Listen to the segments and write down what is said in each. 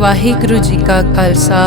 ਵਾਹਿਗੁਰੂ ਜੀ ਕਾ ਖਾਲਸਾ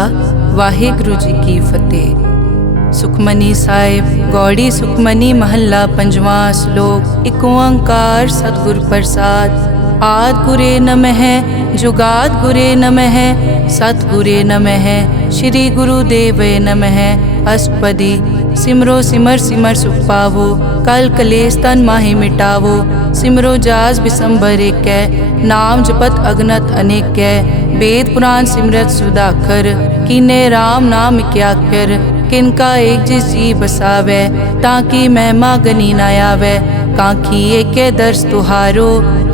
ਵਾਹਿਗੁਰੂ ਜੀ ਕੀ ਫਤਿਹ। ਸੁਖਮਨੀ ਸਾਹਿਬ ਗੌੜੀ ਸੁਖਮਨੀ ਮਹੱਲਾ ਪੰਜਵਾਂ ਸ਼ਲੋਕ। ਇਕ ਓੰਕਾਰ ਸਤਿਗੁਰ ਪ੍ਰਸਾਦ। ਆਦਿ ਗੁਰੇ ਨਮਹਿ ਜੁਗਾਦਿ ਗੁਰੇ ਨਮਹਿ ਸਤਿਗੁਰੇ ਨਮਹਿ ਸ਼੍ਰੀ ਗੁਰੂ ਦੇਵੇ ਨਮਹਿ। ਅਸ਼ਟਪਦੀ। ਸਿਮਰੋ ਸਿਮਰ ਸਿਮਰ ਸੁਖ ਪਾਵੋ ਕਲ ਕਲੇਸ਼ ਤਨ ਮਾਹਿ ਮਿਟਾਵੋ। ਸਿਮਰੋ ਜਾਸ ਬਿਸੰਬਰ ਏਕੈ ਨਾਮ ਜਪਤ ਅਗਨਤ ਅਨੇਕੈ। वेद पुराण सिमरत सुधाकर कीने राम नाम क्याकर। किनका एक जिस जी बसावै ताकि महिमा गनी न आवै। कांखी एके दर्श तुहारो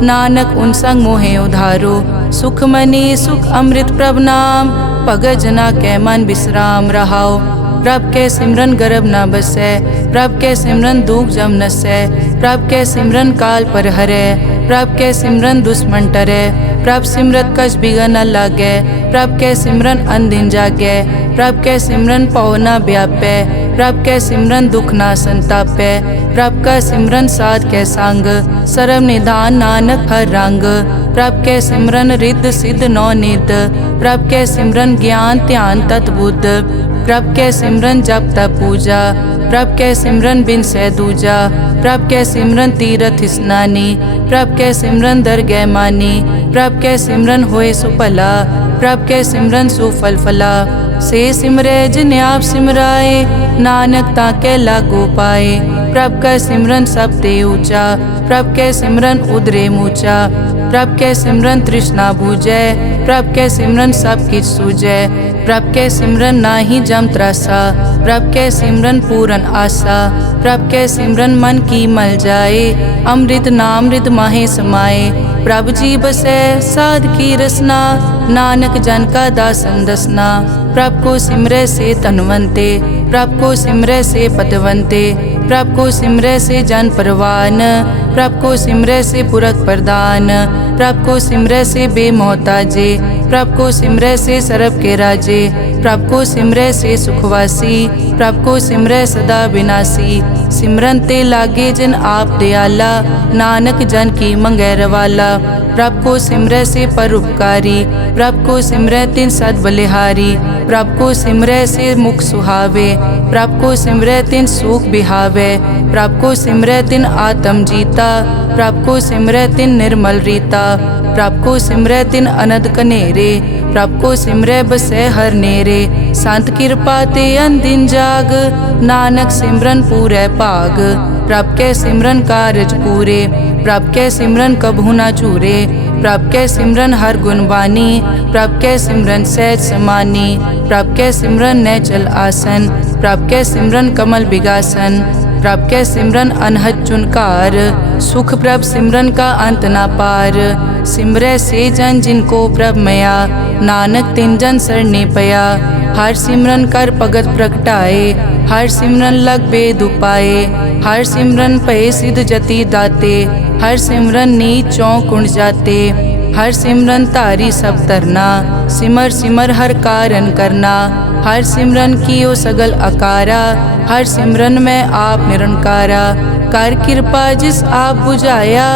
नानक उन संग मोहे उधारो। सुख मनी सुख अमृत प्रभ नाम भगत जना कै मन विश्राम रहाओ। प्रभ के सिमरन गर्भ न बसै प्रभ के सिमरन दुख जम नसै। प्रभ के सिमरन काल पर हरै प्रभ के सिमरन दुश्मन टरै। प्रभ सिमरत कछ बिगन न लागै प्रभ के सिमरन अनदिन जागै। प्रभ के सिमरन पौ न व्यापै प्रभ के सिमरन दुख न संतापै। प्रभ का सिमरन साध के संग सरम निधान नानक हर रंग। प्रभ के सिमरन रिद्ध सिद्ध नौ निध प्रभ के सिमरन ज्ञान ध्यान तत् बुद्ध। प्रभ के सिमरन जप तप पूजा प्रभ के सिमरन बिन सै दूजा। प्रभ के सिमरन तीरथ स्नानी प्रभ के सिमरन दरगह मानी। प्रभ के सिमरन होए सुफला प्रभ के सिमरन सुफल फला। से सिमरे जिन आप सिमराए नानक ताके लागो पाए। प्रभ का सिमरन सब ते ऊंचा प्रभ के सिमरन उदरे मूचा। प्रभ के सिमरन तृष्णा बूझै प्रभ के सिमरन सब किछ सूझै। प्रभ के सिमरन नाही जम त्रासा प्रभ के सिमरन पूरन आसा। प्रभ के सिमरन मन की मल जाए अमृत नामृत माहे समाए। प्रभ जी बसै साध की रसना नानक जन का दासन दसना। प्रभ को सिमरै से तनवंते प्रभ को सिमरै से पतवंते। प्रभ को सिमरै से जन परवान प्रभ को सिमरै से पुरख प्रदान। प्रभ को सिमरै से बेमोहताजे प्रभ को सिमरै से सरब के राजे। प्रभ को सिमरै से सुखवासी प्रभ को सिमरै सदा विनाशी। सिमरन ते लागे जिन आप दयाला नानक जन की मंगै रवाला। प्रभ को सिमरै से परोपकारी प्रभ को सिमरै तिन सद बलिहारी। प्रभ को सिमरै से मुख सुहावे प्रभ को सिमरै तिन सुख बिहावे। प्रभ को सिमरै तिन आत्म जीता प्रभ को सिमरै तिन निर्मल रीता। प्रभ को सिमरै तिन अनद कनेरे प्रभ को सिमरै बसै हर नेरे। संत कृपा ते अनदिन जाग नानक सिमरन पूरै भाग। प्रभ के सिमरन कारज पूरे प्रभ के सिमरन कबहू न चूरे। प्रभ के सिमरन हर गुण बानी प्रभ के सिमरन सहज समानी। प्रभ के सिमरन नैचल आसन प्रभ के सिमरन कमल बिगासन। प्रभ के सिमरन अनहद चुनकार सुख प्रभ सिमरन का अंत ना पार। सिमरै से जन जिनको प्रभ मया नानक तिन जन सरने पया। हर सिमरन कर भगत प्रगटाए हर सिमरन लग बेद उपाए। हर सिमरन पए सिद्ध जति दाते हर सिमरन नीच चौं कुंड जाते। हर सिमरन तारी सब तरना सिमर सिमर हर कारण करना। हर सिमरन कियो सगल अकारा हर सिमरन में आप निरंकारा। कर कृपा जिस आप बुझाया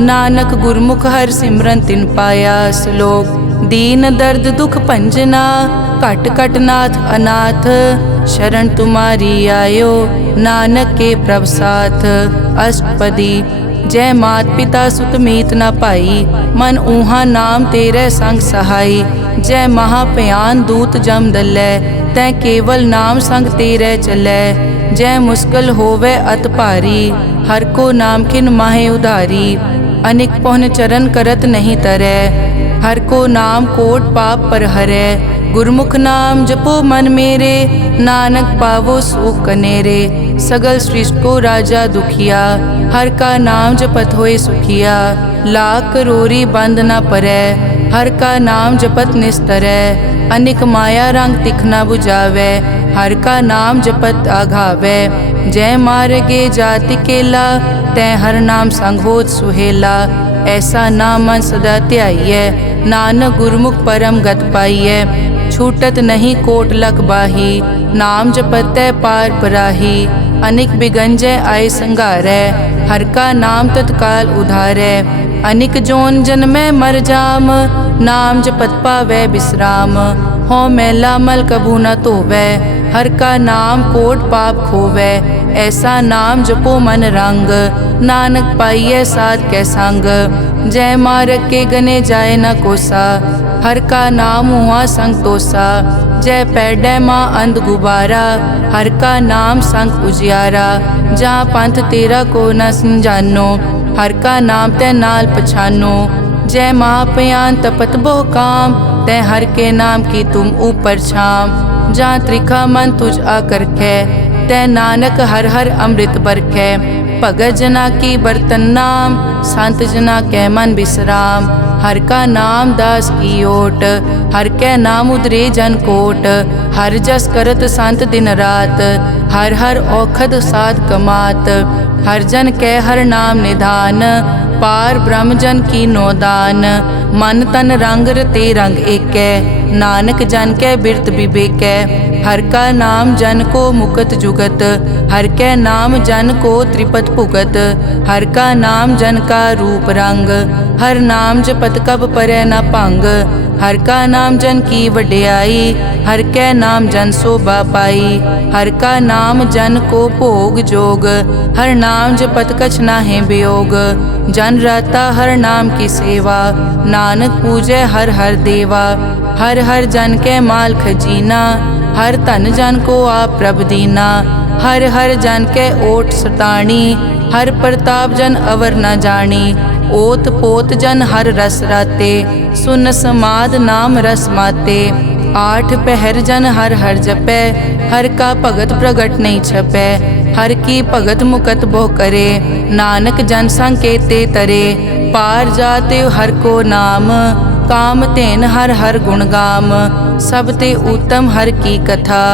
नानक गुरमुख हर सिमरन तिन पाया। श्लोक। दीन दर्द दुख भंजना घट घट नाथ अनाथ। शरण तुम्हारी आयो नानक के प्रभ साथ। अष्टपदी। जय मात पिता सुत मीत न पाई मन ऊहा नाम तेरे संग सहाई। जय महाभयान दूत जम दलै तै केवल नाम संग तेरे चलै। जय मुश्किल होवे अत भारी हर को नाम खिन माहे उधारी। अनिक पौन चरण करत नहीं तरै हर को नाम कोट पाप पर हरै। गुरमुख नाम जपो मन मेरे नानक पावो सुख कनेरे। सगल सृष्टि को राजा दुखिया हर का नाम जपत होए सुखिया। लाख करोरी बंद न परै हर का नाम जपत निस्तरै। अनिक माया रंग तिखना बुझावै हर का नाम जपत आघावै। जय मार्गे जाति केला तै हर नाम संग होत सुहेला। ऐसा नाम मन सदा ध्याइयै नानक गुरमुख परम गत पाइयै। छूटत नहीं कोट लख बाही नाम जपतै पार पराही। अनिक बिगंजय आय संघारै हर का नाम तत्काल उधारै। अनिक जोन जन्मै मर जाम, नाम जपत पावै बिश्राम। हों मैला मल कभू न धोवै, हर का नाम कोट पाप खोवै। ऐसा नाम जपो मन रंग, नानक पाइयै साध कै संग। जय मारग के गने जाए न कोसा, हर का नाम हुआ संग तोसा। जय पैडै माँ अंध गुबारा, हर का नाम संग उजियारा। जहाँ पंथ तेरा को न समझानो, हर का नाम तै नाल पछानो। जय महापयान तपत बहु काम, तै हर के नाम की तुम ऊपर छाम। जहाँ त्रिखा मन तुझ आकर कै, तै नानक हर हर अमृत बरखै। भगत जना की बर्तन नाम, संत जना कै मन विश्राम। हर का नाम दास की ओट, हर कै नाम उदरे जन कोट। हर जस करत संत दिन रात, हर हर औखद साध कमात। हर जन कै हर नाम निधान, पार ब्रह्म जन की नोदान। मन तन रंग रते रंग एकै, नानक जन कै बिरत विवेकै। हर का नाम जन को मुकत जुगत, हर कै नाम जन को त्रिपत भुगत। हर का नाम जन का रूप रंग, हर नाम जपत कब परै न भंग। हर का नाम जन की वड्याई, हर कै नाम जन शोभा पाई। हर का नाम जन को भोग जोग, हर नाम जपत कछ नाहि वियोग। जन राता हर नाम की सेवा, नानक पूजै हर हर देवा। हर हर जन कै माल खजीना, हर धन जन को आप प्रभ दीना। हर हर जन कै ओट सताणी, हर प्रताप जन अवर न जानी। ओत पोत जन हर रस राते, सुन समाद नाम रस माते। आठ पहर जन हर हर जपै, हर का भगत प्रगट नहीं छपै। हर की भगत मुकत बहु करे, नानक जन संकेते तरे। पार जाते हर को नाम, काम तेन हर हर गुण गाम। सब ते उत्तम हर की कथा,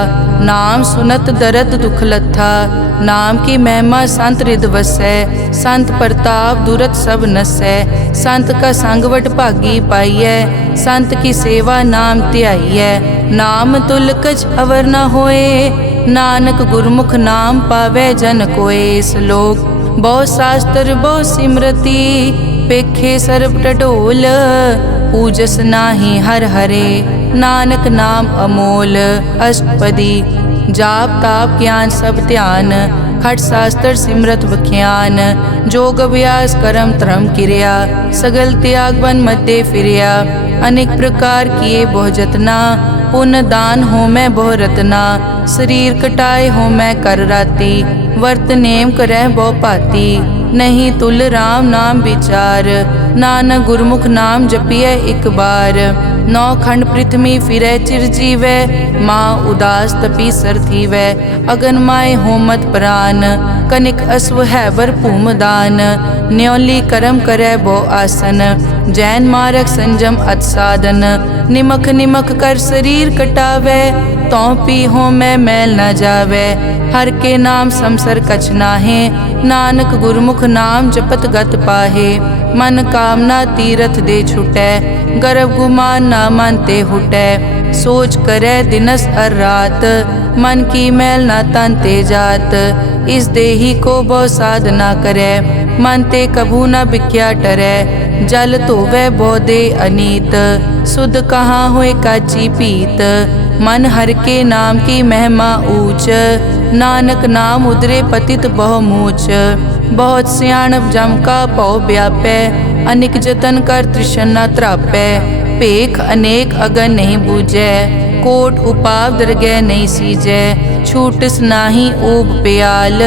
नाम सुनत दर्द दुख लथा। नाम की महिमा संत रिद वसै, संत प्रताप दुरत सब नसै। संत का संग वड भागी पाइयै, संत की सेवा नाम ध्याइयै। नाम तुल कछ अवर न होए, नानक गुरमुख नाम पावै जन कोए। श्लोक बहु शास्त्र बहु सिमरति, पेखे सर्ब टडोल। पूजस नाही हर हरे, नानक नाम अमोल। अष्टपदी जाप ताप ज्ञान सब ध्यान, खट शास्त्र सिमरत बख्यान। जोग अभ्यास करम धर्म किरिया, सगल त्याग बन मध्य फिरिया। अनेक प्रकार किए बहु जतना, पुण्य दान हो मैं बहु रतना। शरीर कटाए हो मैं कर राती, वर्त नेम करह बहु पाती। नहीं तुल राम नाम विचार, नानक गुरमुख नाम जपिए एक बार। नौ खंड पृथ्वी फिरै चिरजीवै, माँ उदास तपी सर थीवै। अगन माय होमत प्राण, कनिक अश्व हैवर भूम दान। न्योली करम करै बो आसन, जैन मारक संजम अत साधन। निमक निमक कर शरीर कटावै, तौ पी हो मैं मैल न जावै। हर के नाम समसर कछ नाहे, नानक गुरमुख नाम जपत गत पाहे। मन कामना तीरथ दे छुटै, गर्भ गुमान ना मन ते हुटै। सोच करै दिनस हर रात, मन की मैल ना तन ते जात। इस देही को बहु साधना करै, मन ते कभू न बिख्या टरै। जल धोवै बहु दे अनीत, सुध कहाँ होए काची पीत। मन हर के नाम की महिमा ऊंच, नानक नाम उदरे पतित बहु मूच। बहुत सियाणप जम का भव व्यापै, अनेक जतन कर तृष्णा त्रापै। पेख अनेक अगन नहीं बूझै, कोट उपाव दरगह नहीं सीजै। छूटस नाही ऊब प्याल,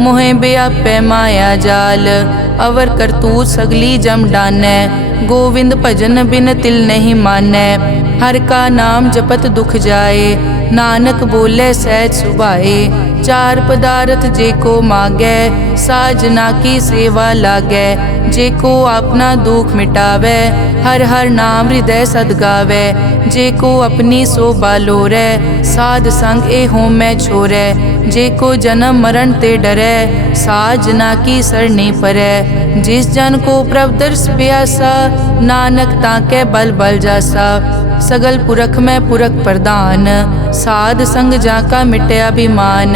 मोहे व्यापै माया जाल। अवर करतूत सगली जम डानै, गोविंद भजन बिन तिल नहीं मानै। हर का नाम जपत दुख जाए, नानक बोले सहज सुभाए। चार पदार्थ जे को मागै, साजना की सेवा लागै। जे को अपना दुख मिटावै, हर हर नाम हृदय सद गावै। जे को अपनी शोभा लोरै, साध संग ए हो मैं छोरै। जे को जन्म मरण ते डरै, साजना की सरनी परै। जिस जन को प्रभ दर्श प्यासा, नानक ताके बल बल जासा। सगल पुरख में पुरख प्रधान, साध संग जाका मिटे अभिमान।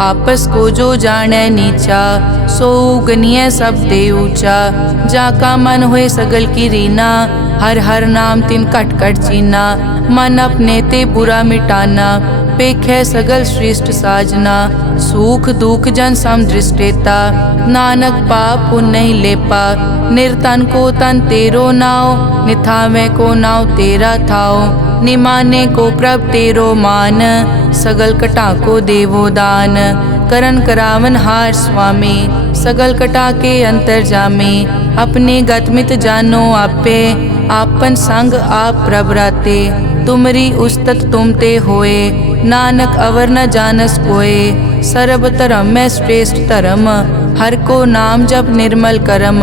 आपस को जो जाने नीचा, सो गनिय सब दे ऊंचा। जाका मन होए सगल की रीना, हर हर नाम तिन कट कट चीना। मन अपने ते बुरा मिटाना, पेखे सगल श्रेष्ठ साजना। सुख दुख जन सम दृष्टेता, नानक पाप पुण्य नहीं लेपा। निर्तन को तन तेरो नाव, निथावे को नाव तेरा थाओ। निमाने को प्रभ तेरो मान, सगल कटा को देवो दान। करन करावन हार स्वामी, सगल कटा के अंतर जामे। अपने गतमित जानो आपे, आपन संग आप प्रभ राते। तुमरी उस्तत तुम ते होए, नानक अवर न जानस कोए। सर्ब धर्म में श्रेष्ठ धर्म, हर को नाम जप निर्मल करम।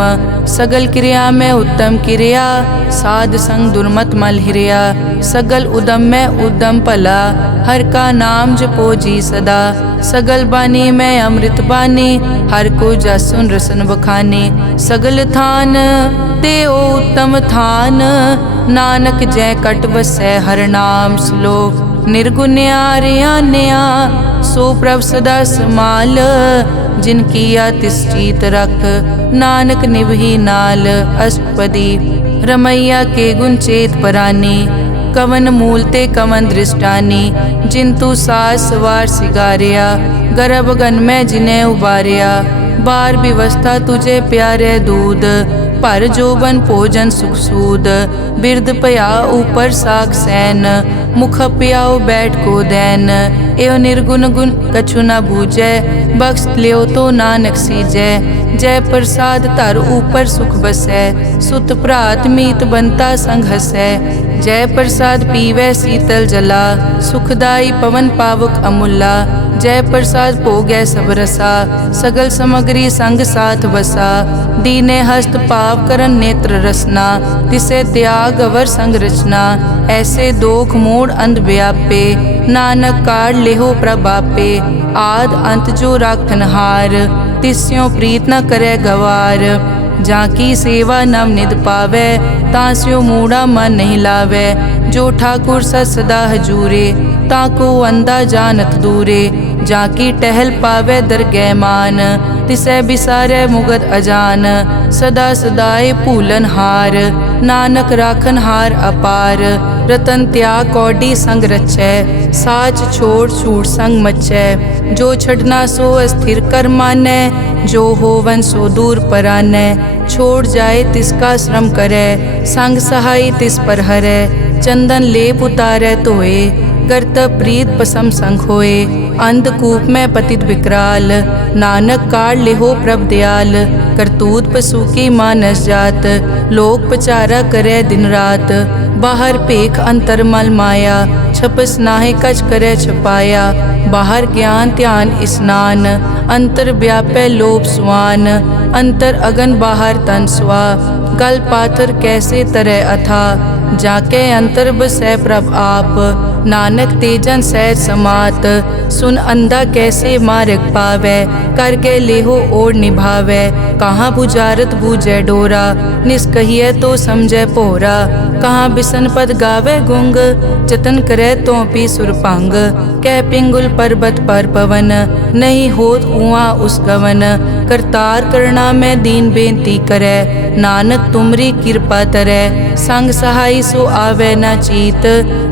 सगल क्रिया में उत्तम क्रिया, साध संग दुर्मत मल हिरिया। सगल उदम में उद्दम भला, हर का नाम जपो जी सदा। सगल बानी में अमृत बानी, हर को जसुन रसन बखाने। सगल थान ते ओ उत्तम थान, नानक जय कट बसै हर नाम श्लोक। निर्गुण्या रियान्या, सो प्रभ सदा समाल। जिन किया तिस चीत रख, नानक निभही नाल। अष्टपदी रमैया के गुण चेत परानी, कवन मूल ते कवन दृष्टानी। जिंतु सास सवार सिगारिया, गर्भ गन में जिन्हें उबारिया। बार व्यवस्था तुझे प्यारे दूध, पर जोबन भोजन सुख सूद। बिरद पया ऊपर साक सैन, मुख पियाओ बैठ को दैन। एव निर्गुण गुण कछु न बूझै, बख्श लियो तो नानक सीजै। जय प्रसाद धर ऊपर सुख बसै, सुत भ्रात मीत बनता संग हसै। जय प्रसाद पीवै शीतल जला, सुखदाई पवन पावक अमूला। जय प्रसाद भोगै सब रसा, सगल समग्री संग साथ बसा। दीने हस्त पाव करन नेत्र रसना, तिसे त्याग अवर संग रचना। ऐसे दोख मोड़ अंध व्यापे, नानक काढ़ लेहो प्रभापे। आद अंत जो राखन हार, तिस्यों प्रीत न करे गवार। जाकी सेवा नव निध पावे, तास्यो मूढ़ा मन नहीं लावे। जो ठाकुर सदा हजूरे, ताको अंधा जानत दूरे। जाकी टहल पावे दरगह मान, तिसे बिसारे मुगद अजान। सदा सदाए भूलन हार, नानक राखन हार अपार। रतन त्याग कौडी संग रचै, साच छोड़ छूट संग मचै। जो छड़ना सो अस्थिर कर मानै, जो होवन सो दूर परानै। छोड़ जाए तिसका श्रम करे, संग सहाय तिस पर हरै। चंदन लेप उतारे धोए, गर्तब प्रीत पसम संग होए। अंधकूप में पतित विकराल, नानक काढ़ लेहो प्रभ दयाल। करतूत पशु की मानस जात, लोक पचारा करे दिन रात। बाहर पेख अंतर मल माया, छपस नाहे कच करे छपाया। बाहर ज्ञान ध्यान स्नान, अंतर व्यापै लोभ स्वान। अंतर अगन बाहर तन स्वा, गल पाथर कैसे तरह अथा। जाके अंतर बसै प्रभ आप, नानक तेजन सहज समात। सुन अंधा कैसे मार्ग पावै, करके लेहो ओर निभावै। कहाँ बुझारत बूझै डोरा, निष्कहिए तो समझै पोरा। कहाँ बिसन पद गावे गुंग, जतन करे तो पी सुरपांग। कह पिंगुल पर्वत पर पवन, नहीं होत उआ उस गवन। करतार करना में दीन बेनती करे, नानक तुमरी कृपा तरै। संग सहाय सो आवे न चीत,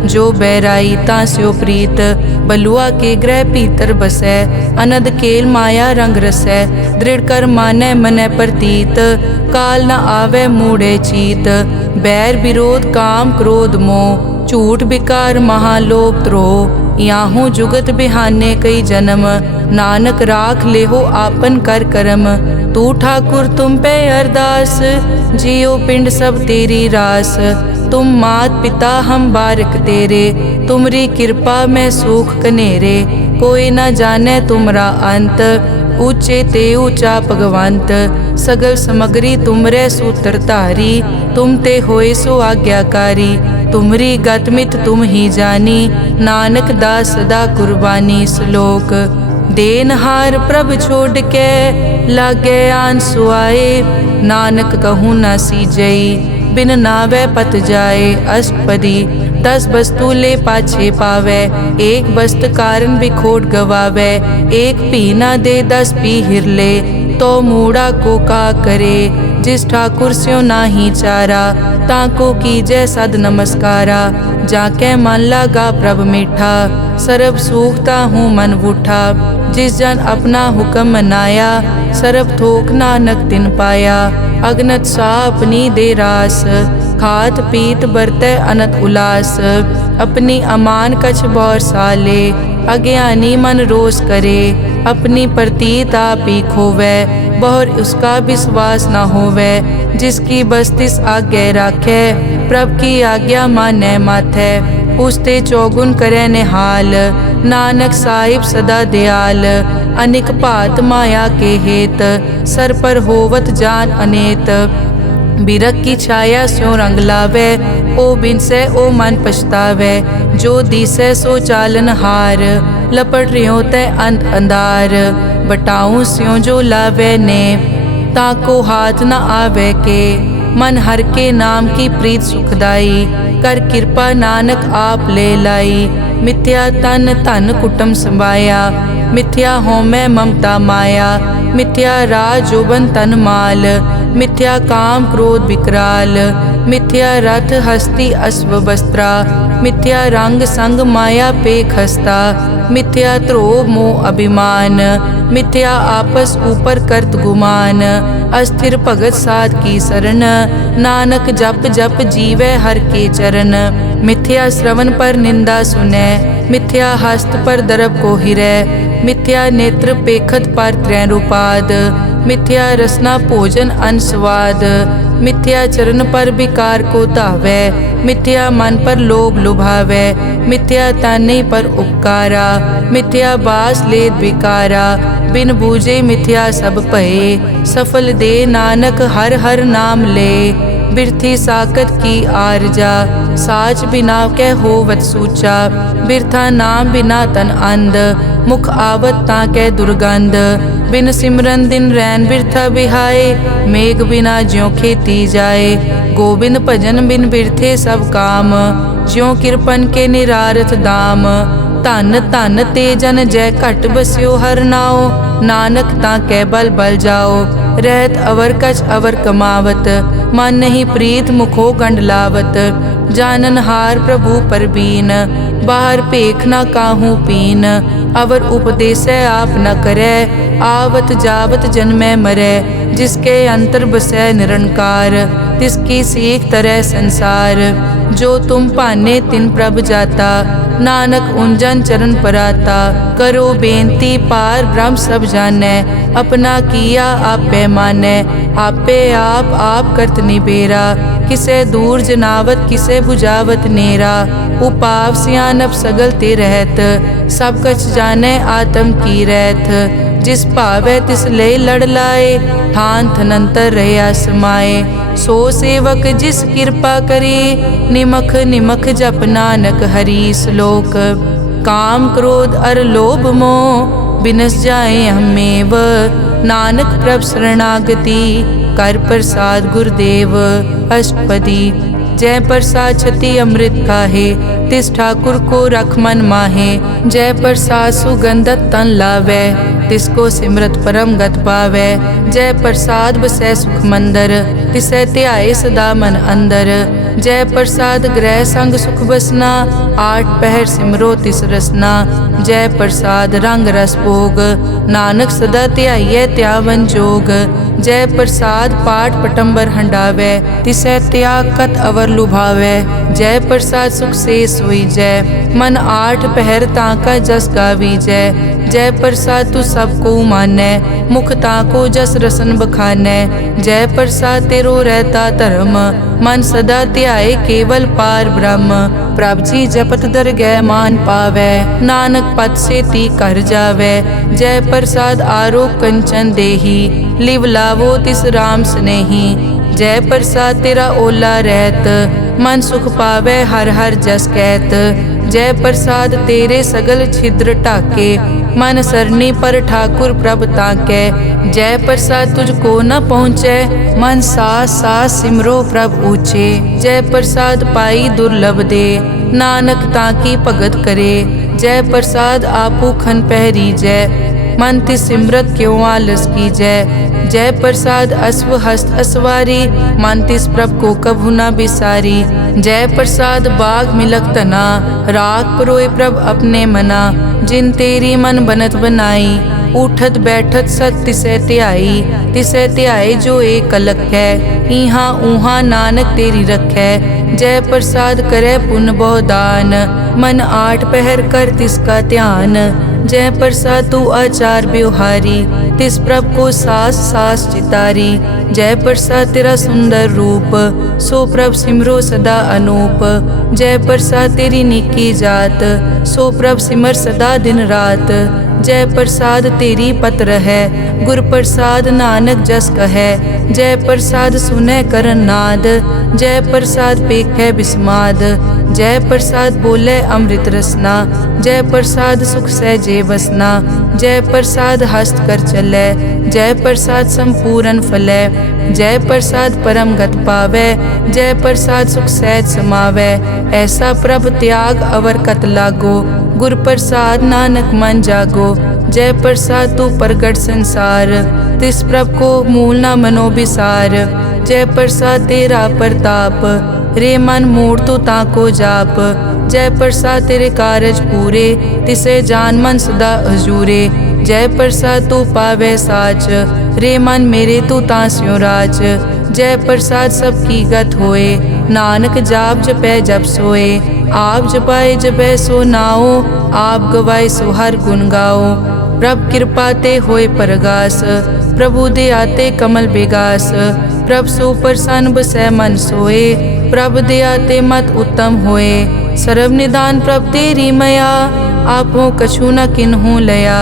जो बैराई तास्यो प्रीत। बलुआ के ग्रह भीतर बसै, अनद केल माया रंग रसै। दृढ़ कर मानै मनै प्रतीत, काल न आवे मूढ़े चीत। बैर विरोध काम क्रोध मोह, झूठ विकार महालोभ द्रोह। याहू जुगत बिहाने कई जन्म, नानक राख लेहो आपन कर करम। तू ठाकुर तुम पे अरदास, जियो पिंड सब तेरी रास। तुम मात पिता हम बारक तेरे, तुमरी कृपा में सुख कनेरे। कोई न जाने तुमरा अंत, ऊंचे ते ऊंचा भगवंत। सगल समग्री तुमरे सूत्र धारी, तुम ते होए सो आज्ञाकारी। तुमरी गतमित तुम ही जानी, नानक दास सदा कुर्बानी। श्लोक देनहार प्रभ छोड़ के, लागे आन सुआए। नानक कहूँ न सीजई, बिन नावै पत जाए अष्टपदी। 10 वस्तु ले पाछे पावै, एक वस्त कारण बिखोट गवावै। एक पी ना दे 10 पी हिरले, तो मूढ़ा को का करे। जिस ठाकुर स्यों नाही चारा, ताको कीजै सद नमस्कारा। जाके मन लागा प्रभ मीठा, सरब सूखता हूँ मन वूठा। जिस जन अपना हुक्म मनाया, सरब थोक नानक तिन पाया। अगनत सा अपनी दे रास, खात पीत बरतै अनत उलास। अपनी अमान कछ बौर साले, अज्ञानी मन रोष करे। अपनी प्रतीत आप ही खोवै, बहुर उसका विश्वास न होवै। जिसकी बस्तिस आज्ञा राखै, प्रभ की आज्ञा मानै माथै। उसते चौगुन करे निहाल, नानक साहिब सदा दयाल। अनिक भात माया के हेत, सर पर होवत जान अनेत। बिरख की छाया स्यों रंग लावै, ओ बिनसै ओ मन पछतावै। जो दिसै सो चालन हार, लपट रियो तै अंत अंधार। बटाऊं स्यों जो लावै ने, ताको हाथ न आवे के। मन हर के नाम की प्रीत सुखदाई, कर कृपा नानक आप ले लाई। मिथ्या तन धन कुटुम समाया, मिथ्या होमै ममता माया। मिथ्या राज जोबन तन माल, मिथ्या काम क्रोध विकराल। मिथ्या रथ हस्ती अश्व वस्त्रा, मिथ्या रंग संग माया पे खस्ता। मिथ्या ध्रोह मोह अभिमान, मिथ्या आपस ऊपर करत गुमान। अस्थिर भगत साध की शरण, नानक जप जप जीवै हर के चरण। मिथ्या श्रवण पर निंदा सुनै, मिथ्या हस्त पर दरब को हिरै। मिथ्या नेत्र पेखत पर त्रैन रूपाद, मिथ्या रसना भोजन अन स्वाद। मिथ्या चरण पर विकार को धावै, मिथ्या मन पर लोभ लुभावै। मिथ्या ताने पर उपकारा, मिथ्या बास लेत विकारा। बिन बूझे मिथ्या सब भये, सफल दे नानक हर हर नाम ले। बिरथी साकत की आरजा, साच बिना कै होवत सूचा। बिरथा नाम बिना तन अंध, मुख आवत ताकै दुर्गंध। बिन सिमरन दिन रैन बिरथा बिहाए, मेघ बिना ज्यों खेती जाए। गोबिंद भजन बिन बिरथे सब काम, ज्यों किरपन के निरारथ दाम। धन धन ते जन जय घट बस्यो हर नाओ, नानक ताकै बल बल जाओ। रहत अवर कछ अवर कमावत, मन नहीं प्रीत मुखो गंड लावत। जानन हार प्रभु परबीन, बाहर पेख न काहू पीन। अवर उपदेसै आप न करै, आवत जावत जन्मै मरै। जिसके अंतर बसै निरंकार, तिसकी सीख तरह संसार। जो तुम पाने तिन प्रभ जाता, नानक उंजन चरण पराता। करो बेनती पार ब्रह्म सब जानै, अपना किया आप पैमानै। आपे आप करत निबेरा, किसे दूर जनावत किसे बुझावत नेरा। उपाव सियानप सगल ते रहत, सब कछ जानै आत्म की रहत। जिस भावै तिस ले लड़ लाए, ठान थनंतर रहया समाए। सो सेवक जिस कृपा करे, निमख निमख जप नानक हरि श्लोक। काम क्रोध अर लोभ मोह, बिनस जाए हमेव। नानक प्रभ शरणागति, कर प्रसाद गुरुदेव। अष्टपदी। जय प्रसाद छति अमृत काहे, तिस ठाकुर को रख मन माहे। जय प्रसाद सुगंधत तन लावै, तिसको सिमरत परम गत पावै। जय प्रसाद बसै सुख मंदर, तिसै ध्याए सदा मन अंदर। जय प्रसाद ग्रह संग सुख बसना, 8 पहर सिमरो तिस रसना। जय प्रसाद रंग रस भोग, नानक सदा ध्याइयै त्यावन जोग। जय प्रसाद पाठ पटंबर हंडावै, तिसै त्याग कत अवर लुभावै। जय प्रसाद सुख से सोई जय, मन 8 पहर ताका जस गावी जय। जय प्रसाद तू सबको मानै, मुख ताको जस रसन बखानै। जय प्रसाद तेरो रहता धर्म, मन सदा ध्याए केवल पार ब्रह्म। प्रभ जी जपत दरगह मान पावै, नानक पद से ती कर जावै। जय प्रसाद आरोग कंचन देही, लिव लावो तिस राम स्नेही। जय प्रसाद तेरा ओला रहत, मन सुख पावै हर हर जस कहत। जय प्रसाद तेरे सगल छिद्र ढाके, मन सरनी पर ठाकुर प्रभ ताकै। जय प्रसाद तुझको न पहुँचै, मन सास सास सिमरो प्रभ ऊँचे। जय प्रसाद पाई दुर्लभ दे, नानक ताकी भगत करे। जय प्रसाद आपू खन पहरी जय, मन तिस सिमरत क्यों आलस की जय। जय प्रसाद अश्व हस्त असवारी, मन तिस प्रभ को कभु न बिसारी। जय प्रसाद बाग मिलक तना, राग परोए प्रभ अपने मना। जिन तेरी मन बनत बनाई, उठत बैठत सत तिसै ध्याई। तिसै ध्याए जो एक अलख है, इहाँ ऊहाँ नानक तेरी रखै। जय प्रसाद करे पुन बहुदान, मन आठ पहर कर तिसका ध्यान। जय प्रसाद तू आचार व्यवहारी, तिस प्रभ को सास सास चितारी। जय प्रसाद तेरा सुंदर रूप, सो प्रभ सिमरो सदा अनूप। जय प्रसाद तेरी निकी जात, सो प्रभ सिमर सदा दिन रात। जय प्रसाद तेरी पत्र है, गुर प्रसाद नानक जस कहे। जय प्रसाद सुनै करन नाद, जय प्रसाद पेखै बिस्माद। जय प्रसाद बोले अमृत रसना, जय प्रसाद सुख सहजे बसना। जय प्रसाद हस्त कर चलै, जय प्रसाद संपूर्ण फलै। जय प्रसाद परम गत पावै, जय प्रसाद सुख सहज समावै। ऐसा प्रभ त्याग अवर कत लागो, गुर प्रसाद नानक मन जागो। जय प्रसाद तू प्रगट संसार, तिस प्रभ को मूल न मनो बिसार। जय प्रसाद तेरा प्रताप, रे मन मूड तो ताको जाप। जय प्रसाद तेरे कारज पूरे, तिसे जान मन सदा हजूरे। जय प्रसाद तू पावे साच, रे मन मेरे तू तास्यो राज। जय प्रसाद सबकी गत होए, नानक जाप जपै जप सोए। आप जपाए जपै सो नाओ, आप गवाए सो हर गुण गाओ। प्रभ कृपा ते होए परगास, प्रभु दे आते कमल बेगास। प्रभ सो प्रसन्न बसै मन सोए, प्रभ दे आते मत उत्तम होए। सर्व निदान प्रभ तेरी मया, आपो कछु न किन्हू लया।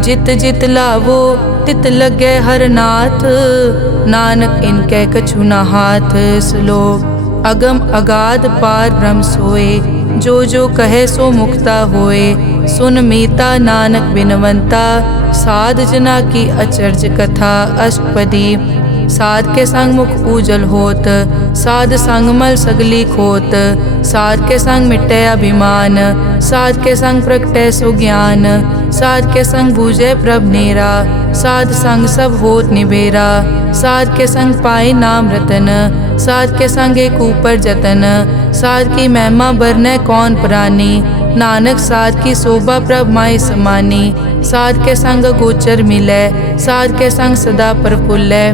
जित जित लावो तित लगे हर नाथ, नानक इनके कछु न हाथ। श्लोक अगम अगाध पार ब्रह्म सोए, जो जो कहे सो मुक्ता होए। सुन मीता नानक बिनवंता, साध जना की अचर्ज कथा। अष्टपदी साध के संग मुख उजल होत, साध संग मल सगली खोत। साध के संग मिटै अभिमान, साध के संग प्रगटै सो ज्ञान। साध के संग बूझै प्रभ नेरा, साध संग सब होत निबेरा। साध के संग पाए नाम रतन, साध के संग एक ऊपर जतन। साध की महिमा बरनै कौन प्राणी, नानक साध की शोभा प्रभ माई समानी। साध के संग गोचर मिलै, साध के संग सदा प्रफुल्लै।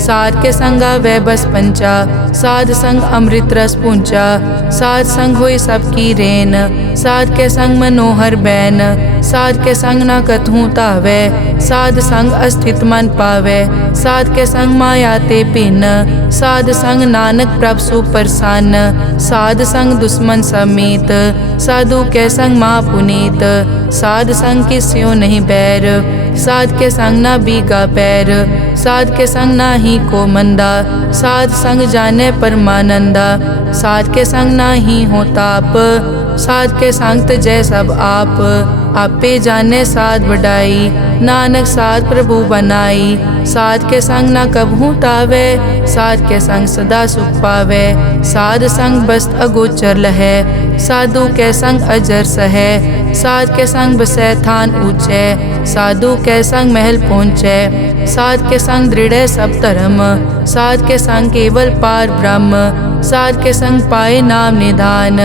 साध के संग आवै बस पंचा, साध संग अमृत रस पूंचा। साध संग होई सबकी रेन, साध के संग मनोहर बैन। साध के संग न कतहूँ तावै, साध संग अस्थित मन पावै। साध के संग माया ते भिन्न, साध संग नानक प्रभ सुप्रसन्न। साध संग दुश्मन समीत, साधु के संग माँ पुनीत। साध संग किस्यो नहीं बैर, साध के संग ना बीगा पैर। साध के संग ना ही को मंदा, साध संग जाने परमानंदा। साध के संग ना ही हो ताप, साध के संग तजै सब आप। आपे जाने साध बढ़ाई, नानक साध प्रभु बनाई। साध के संग ना कबहू तावै, साध के संग सदा सुख पावै। साध संग बस्त अगोचर लहै, साधु के संग अजर सहै। साध के संग बसै थान ऊँचै, साधु के संग महल पहुँचै। साध के संग दृढ़ सब धर्म, साध के संग केवल पार ब्रह्म। साध के संग पाए नाम निधान,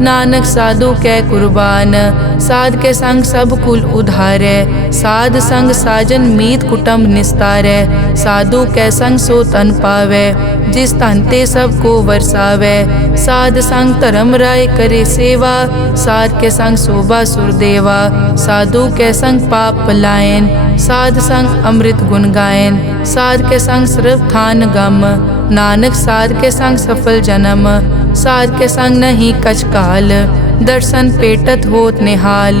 नानक साधु कै कुर्बान। साध के संग सब कुल उधारै, साध संग साजन मीत कुटुंब निस्तारै। साधु कै संग सो तन पावै, जिस तन ते सबको वरसावै। साध संग धर्म राय करे सेवा, साध के संग शोभा सुरदेवा। साधु के संग पाप पलायन, साध संग अमृत गुण गायन। साध के संग सर्व थान गम, नानक साध के संग सफल जन्म। साध के संग नहीं कछ काल, दर्शन पेटत होत निहाल।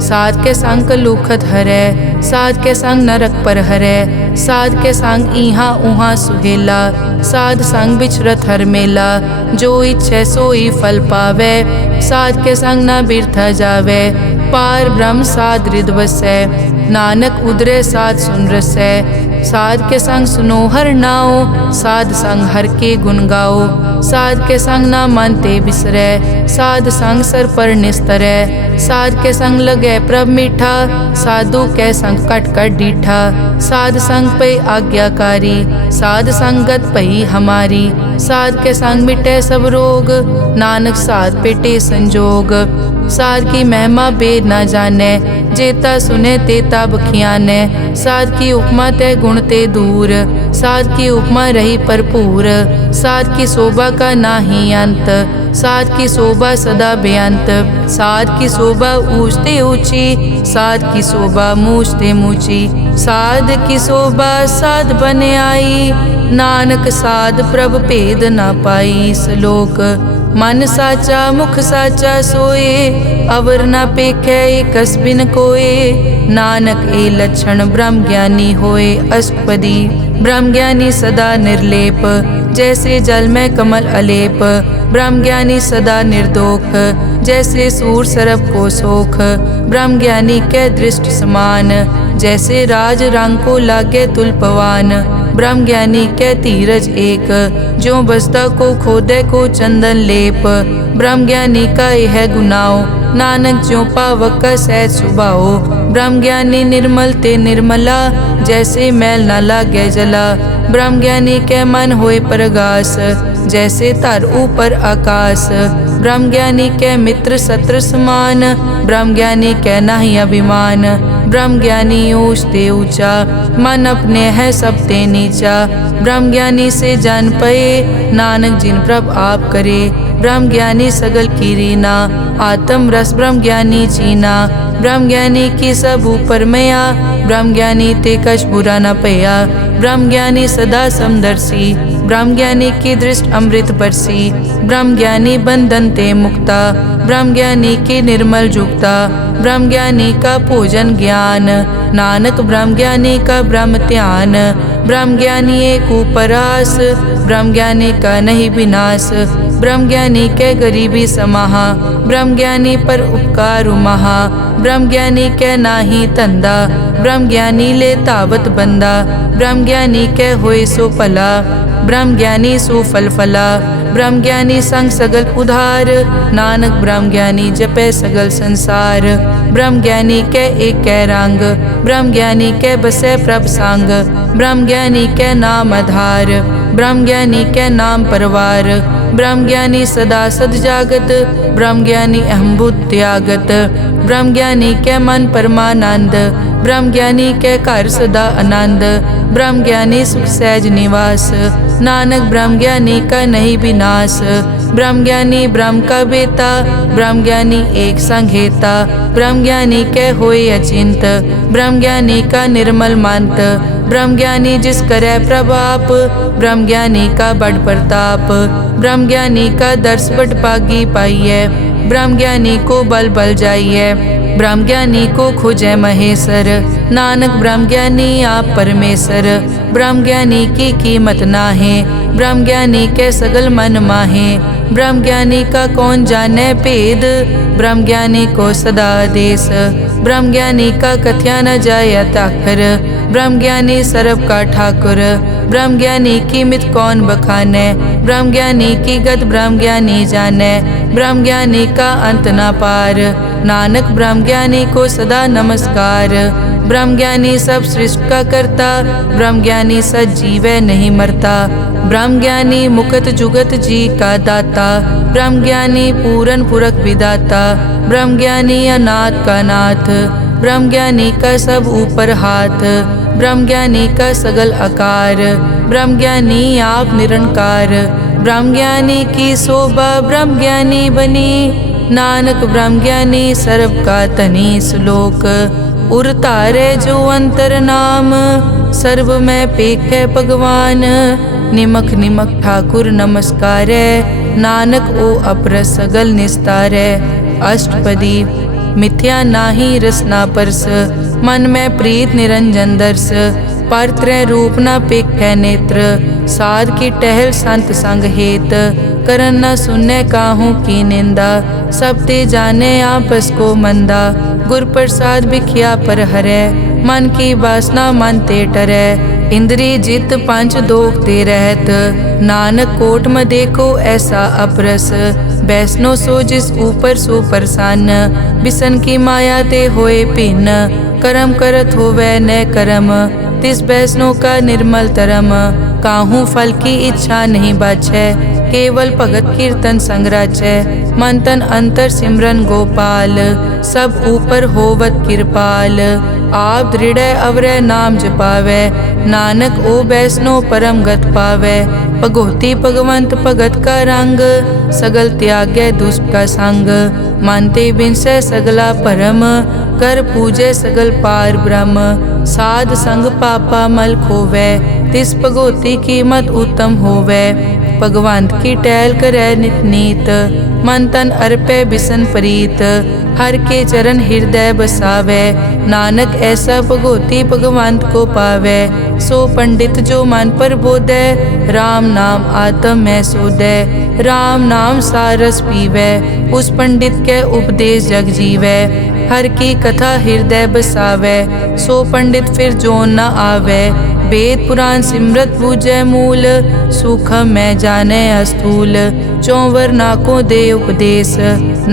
साध के संग कलुखत हरै, साध के संग नरक पर हरै। साध के संग इहाँ उहाँ सुहेला, साध संग बिछरत हर मेला। जो इच्छै सोई फल पावै, साध के संग न बिरथा जावै। पार ब्रह्म साध रिद वसै। नानक उदरे साध सुन रसै। साध के संग सुनो हर नाओ, साध संग हर के गुण गाओ। साध के संग ना मन ते बिसरै, साध संग सर पर निस्तरै। साध के संग लगै प्रभ मीठा, साधु कै संग कट कट डीठा। साध संग पे आज्ञाकारी, साध संगत पई हमारी। साध के संग मिटै सब रोग, नानक साध पेटे संजोग। साध की महिमा बेद ना जानै, जेता सुने तेता बखियानै। साध की उपमा तै गुण ते दूर, साध की उपमा रही भरपूर। साध की शोभा का नाही अंत, साध की शोभा सदा बेअंत। साध की शोभा ऊंच ते ऊंची, साध की शोभा मूछ ते मूची। साध की शोभा साध बन आई, नानक साध प्रभ भेद ना पाई। श्लोक मन साचा मुख साचा सोए, अवर न पेखै एकस बिन कोए। नानक ए लक्षण ब्रह्म ज्ञानी होए। अष्टपदी ब्रह्म ज्ञानी सदा निर्लेप, जैसे जल में कमल अलेप। ब्रह्म ज्ञानी सदा निर्दोख, जैसे सूर सरब को सोख। ब्रह्म ज्ञानी के दृष्ट समान, जैसे राज रंग को लागे तुलपवान। ब्रह्म ज्ञानी के धीरज एक, जो बसता को खोदे को चंदन लेप। ब्रह्म ज्ञानी का यह गुनाओ, नानक ज्यों पावक का सहज सुभाओ। ब्रह्म ज्ञानी निर्मल ते निर्मला, जैसे मैल न लागे जला। ब्रह्म ज्ञानी के मन होए परगास, जैसे धर ऊपर आकाश। ब्रह्म ज्ञानी के मित्र शत्रु समान, ब्रह्म ज्ञानी के नाही अभिमान। ब्रह्म ज्ञानी ऊंच ते ऊंचा, मन अपने है सब ते नीचा। ब्रह्म ज्ञानी से जान पए, नानक जिन प्रभ आप करे। ब्रह्म ज्ञानी सगल की रीना, आत्म रस ब्रह्म ज्ञानी चीना। ब्रह्म ज्ञानी की सब ऊपर मया, ब्रह्म ज्ञानी ते कछ बुरा न पया। ब्रह्म ज्ञानी सदा समदर्शी, ब्रह्म ज्ञानी की दृष्ट अमृत बरसी। ब्रह्म ज्ञानी बंधन ते मुक्ता, ब्रह्म ज्ञानी की निर्मल जुक्ता। ब्रह्म ज्ञानी का पूजन ज्ञान, नानक ब्रह्म ज्ञानी का ब्रह्म ध्यान। ब्रह्म ज्ञानी एक उपरास, ब्रह्म ज्ञानी का नहीं विनाश। ब्रह्म ज्ञानी के गरीबी समाहा, ब्रह्म ज्ञानी पर उपकार महा। ब्रह्म ज्ञानी के नाही धंधा, ब्रह्म ज्ञानी ले तावत बंदा। ब्रह्म ज्ञानी के होए सो भला, ब्रह्म ज्ञानी सुफल फला। ब्रह्म ज्ञानी संग सगल उधार, नानक ब्रह्म ज्ञानी जपे सगल संसार। ब्रह्म ज्ञानी के एक कै रंग, ब्रह्म ज्ञानी के बसे प्रभ संग। ब्रह्म ज्ञानी के नाम आधार, ब्रह्म ज्ञानी के नाम परवार। ब्रह्म ज्ञानी सदा सद जागत, ब्रह्म ज्ञानी अहम बुद्धि त्यागत। ब्रह्म ज्ञानी के मन परमानंद, ब्रह्म ज्ञानी के घर सदा आनंद। ब्रह्म ज्ञानी सुख सहज निवास, नानक ब्रह्म ज्ञानी का नहीं विनाश। ब्रह्म ज्ञानी ब्रह्म का बेता, ब्रह्म ज्ञानी एक संघेता। ब्रह्म ज्ञानी के होए अचिंत, ब्रह्म ज्ञानी का निर्मल मंत। ब्रह्म ज्ञानी जिस करे प्रभाप, ब्रह्म ज्ञानी का बड़ प्रताप। ब्रह्म ज्ञानी का दर्श बड़ पागी पाइए, ब्रह्म ज्ञानी को बल बल जाइए। ब्रह्म ज्ञानी को खोजे महेश्वर, नानक ब्रह्म ज्ञानी आप परमेश्वर। ब्रह्म ज्ञानी की कीमत नाहे, ब्रह्म ज्ञानी के सगल मन माहे। ब्रह्म ज्ञानी का कौन जाने भेद, ब्रह्म ज्ञानी को सदा आदेश। ब्रह्म ज्ञानी का कथ्या न जाय ताकर, ब्रह्म ज्ञानी सर्व का ठाकुर। ब्रह्म ज्ञानी की मित कौन बखाने, ब्रह्म ज्ञानी की गत ब्रह्म ज्ञानी जाने। ब्रह्म ज्ञानी का अंत न पार, नानक ब्रह्म ज्ञानी को सदा नमस्कार। ब्रह्म ज्ञानी सब सृष्टि का करता, ब्रह्म ज्ञानी सजीवै नहीं मरता। ब्रह्म ज्ञानी मुकत जुगत जी का दाता, ब्रह्म ज्ञानी पूरन पुरख विदाता। ब्रह्म ज्ञानी अनाथ का नाथ, ब्रह्म ज्ञानी का सब ऊपर हाथ। ब्रह्म ज्ञानी का सगल आकार, ब्रह्म ज्ञानी आप निरंकार। ब्रह्म ज्ञानी की शोभा ब्रह्म ज्ञानी बनी, नानक ब्रह्म ज्ञानी सर्व का तनी। श्लोक उर तारे जो अंतर नाम, सर्व में पेखे भगवान। निमक निमक ठाकुर नमस्कारे, नानक ओ अपर सगल निस्तारे। अष्टपदी मिथ्या नाही रसना परस, मन में प्रीत निरंजन दर्श। पर त्रय रूप न पेखै नेत्र, साध की टहल संत संग हेत, करन न सुनै काहू की निंदा, सब ते जाने आपस को मंदा, गुर प्रसाद बिखिया पर हरै, मन की वासना मन ते टरै, इंद्री जित पंच दोख ते रहत, नानक कोट में देखो ऐसा अपरस, वैष्णो सो जिस ऊपर सो प्रसन्न, बिसन की माया ते होए भिन्न, कर्म करत होवै न कर्म, तिस वैष्णो का निर्मल तरम, काहू फल की इच्छा नहीं बाछै, केवल भगत कीर्तन संग राचै, मन तन अंतर सिमरन गोपाल, सब ऊपर होवत कृपाल, आप दृढ़ अवरै नाम जपावै, नानक ओ वैष्णो परम गत पावै, भगोती भगवंत भगत का रंग, सगल त्यागै दुष्ट का संग, मानते बिनसै सगला परम, कर पूजै सगल पार ब्रह्म, साध संग पापा मल खोवै, तिस भगोती कीमत उत्तम होवै, भगवंत की टहल करै नित नीत, मन तन अर्पै बिसन प्रीत, हर के चरण हृदय बसावै, नानक ऐसा भगोती भगवंत को पावै, सो पंडित जो मन पर बोधै, राम नाम आत्म में सोधै, राम नाम सारस पीवै, उस पंडित के उपदेश जग जीवै, हर की कथा हृदय बसावै, सो पंडित फिर जोन न आवै, वेद पुराण सिमरत पूजै मूल, सूखम मैं जाने अस्थूल, चौवर नाको दे उपदेश,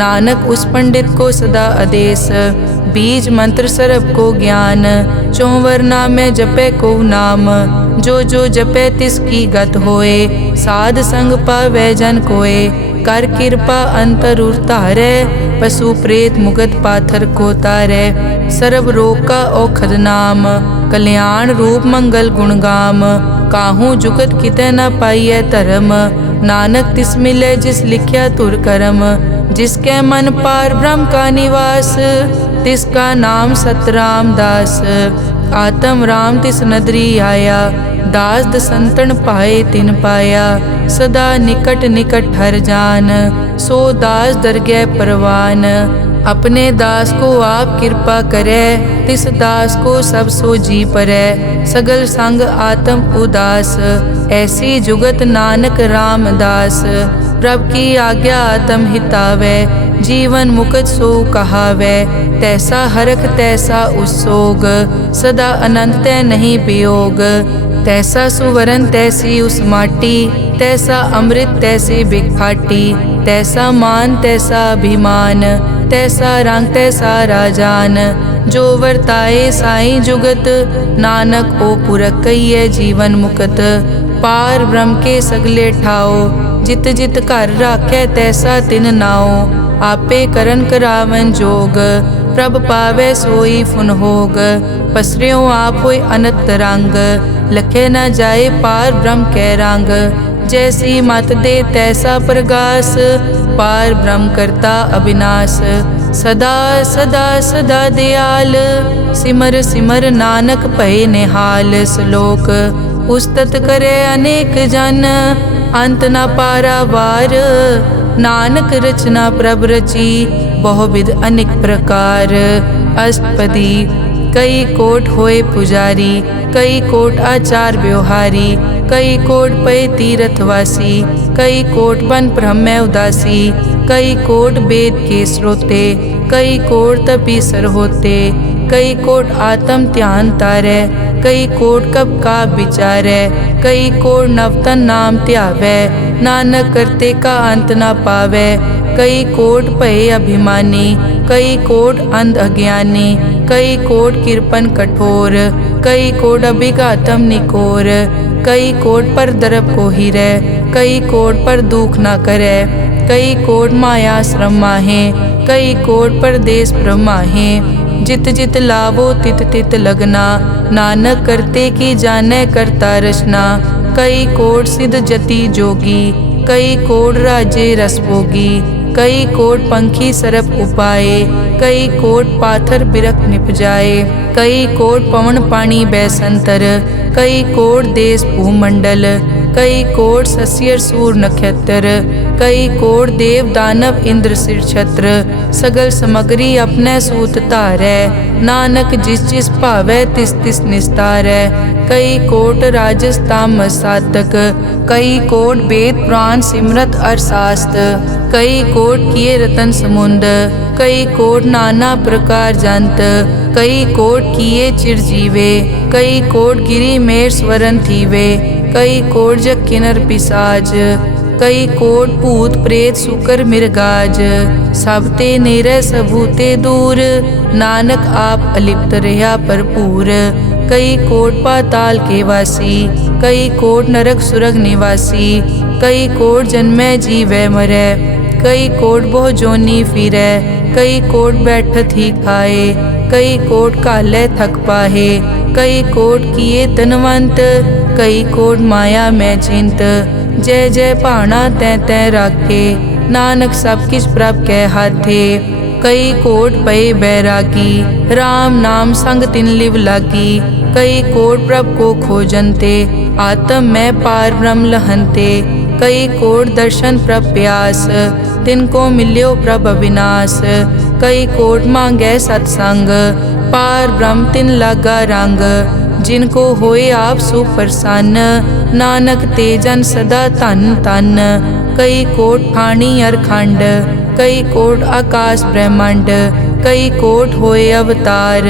नानक उस पंडित को सदा आदेश, बीज मंत्र सरब को ज्ञान, चौवर नामे जपे को नाम, जो जपे तिसकी गत होए, साध संग पावै जन कोए, कर कृपा अंतर उतारै, पशु प्रेत मुगत पाथर को तारै, सर्व रोग का औखद नाम, कल्याण रूप मंगल गुणगाम, काहू जुगत कितै न पाइयै धर्म, नानक तिस मिले जिस लिखिया तुर करम, जिसके मन पार ब्रह्म का निवास, तिसका नाम सतराम दास, आत्म राम तिस नदरी आया, दास दसंतन पाए तिन पाया, सदा निकट निकट हर जान, सो दास दरगह परवान, अपने दास को आप कृपा करे, तिस दास को सब सो जी परै, सगल संग आत्म उदास, ऐसी जुगत नानक रामदास, प्रभ की आज्ञा आत्म हितावै, जीवन मुकत सो कहावै, तैसा हरख तैसा उस्सोग, सदा अनंत तै नहीं वियोग, तैसा सुवरन तैसी उस माटी, तैसा अमृत तैसी बिखाटी, तैसा मान तैसा अभिमान, तैसा रंग तैसा राजान, जो वर्ताए साई जुगत, नानक ओ पुरख कहिए जीवन मुकत, पार ब्रह्म के सगले ठाओ, जित जित घर राखै तैसा तिन नाओ, आपे करन करावन जोग, प्रभ पावै सोई फुन होग, पसरियों आप होय अनंत रंग, लखे न जाए पार ब्रह्म कै रंग, जैसी मत दे तैसा प्रगास, पार ब्रह्म करता अविनाश, सदा सदा सदा दयाल, सिमर सिमर नानक भय निहाल, श्लोक उस्तत करे अनेक जन, अंत न पारावार, नानक रचना प्रभ रची, बहुविध अनेक प्रकार, अष्टपदी कई कोट होए पुजारी, कई कोट आचार व्यवहारी, कई कोट पय तीर्थवासी, कई कोट बन ब्रह्म उदासी, कई कोट वेद के स्रोते, कई कोट तपीसर होते, कई कोट आत्म ध्यान तारै, कई कोट कब का विचारै, कई कोट नवतन नाम ध्यावै, नानक करते का अंत न पावै, कई कोट भय अभिमानी, कई कोट अंध अज्ञानी, कई कोट कृपन कठोर, कई कोट अभिघातम निकोर, कई कोट पर दरब को हिरै, कई कोट पर दुख न करे, कई कोट माया श्रम माहे, कई कोट पर देश ब्रह्माहे, जित जित लावो तित तित लगना, नानक करते की जाने करता रचना, कई कोट सिद्ध जति जोगी, कई कोट राजे रस भोगी, कई कोट पंखी सरप उपाए, कई कोट पाथर बिरक निपजाए, कई कोट पवन पानी बैसंतर, कई कोट देश भूमंडल, कई कोट सस्यर सूर नक्षत्र, कई कोट देव दानव इंद्र सिर छत्र, सगल समगरी अपने सूत धारै, नानक जिस जिस भावै तिस तिस निस्तारै। कई कोट राजस तामस सातक, कई कोट वेद पुराण सिमरत अरसास्त, कई कोट किए रतन समुंद, कई कोट नाना प्रकार जंत, कई कोट किए चिरजीवे, कई कोट गिरी मेर स्वरन थीवे, कई कोट जग किनर पिसाज, कई कोट भूत प्रेत सुकर मिर्गाज। सबते नेरे सबूते दूर, नानक आप अलिप्त रहा भरपूर। कई कोट पाताल के वासी, कई कोट नरक सुरग निवासी, कई कोट जन्मै जीवै मरै, कई कोट बहु जोनी फिरै, कई कोट बैठत ही खाए, कई कोट काले थक पाहे, कई कोट किए तनवंत, कई कोट माया में चिंत। जय जय भाना तै तै राखे, नानक सब किछ प्रभ कै हाथे। कई कोट पए बैरागी, राम नाम संग तिन लिव लागी, कई कोट प्रभ को खोजनते, आत्म में पार ब्रह्म लहनते। कई कोट दर्शन प्रभ प्यास, तिनको मिल्यो प्रभ अविनाश, कई कोट मांगै सत्संग, पार ब्रह्म तिन लागा रंग। जिनको होए आप सुप्रसन्न, नानक ते जन सदा धन धन। कई कोट ठाणी अरखंड, कई कोट आकाश ब्रह्मांड, कई कोट होए अवतार,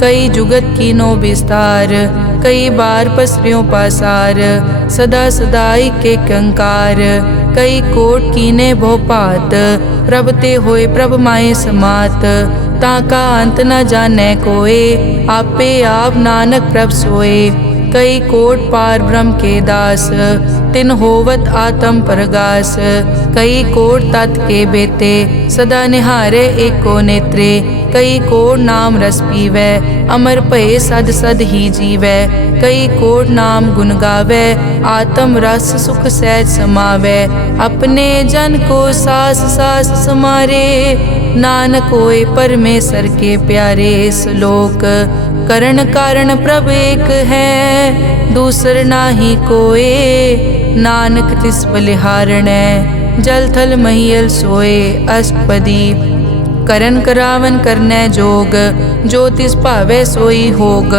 कई जुगत कीनो विस्तार। कई बार पसरियों पासार, सदा सदाई के कंकार। कई कोट कीने भोपात, प्रभ ते होए प्रभ माए समात। ताका अंत न जाने कोए, आपे आप नानक प्रभ सोए। कई कोट पार ब्रह्म के दास, तिन होवत आत्म परगास। कई कोट तत् के बेते, सदा निहारे एको नेत्रे। कई कोट नाम रस पीवै, अमर भये सद सद ही जीवै। कई कोट नाम गुण गावै, आत्म रस सुख सहज समावै। अपने जन को सास सास समारे, नानक होए परमेश्वर के प्यारे। श्लोक करण कारण प्रभ एक है, दूसर नाही कोए, नानक तिस बलिहारणै, जल थल महियल सोए। अष्टपदी करन करावन करनै जोग, जो तिस भावै सोई होग।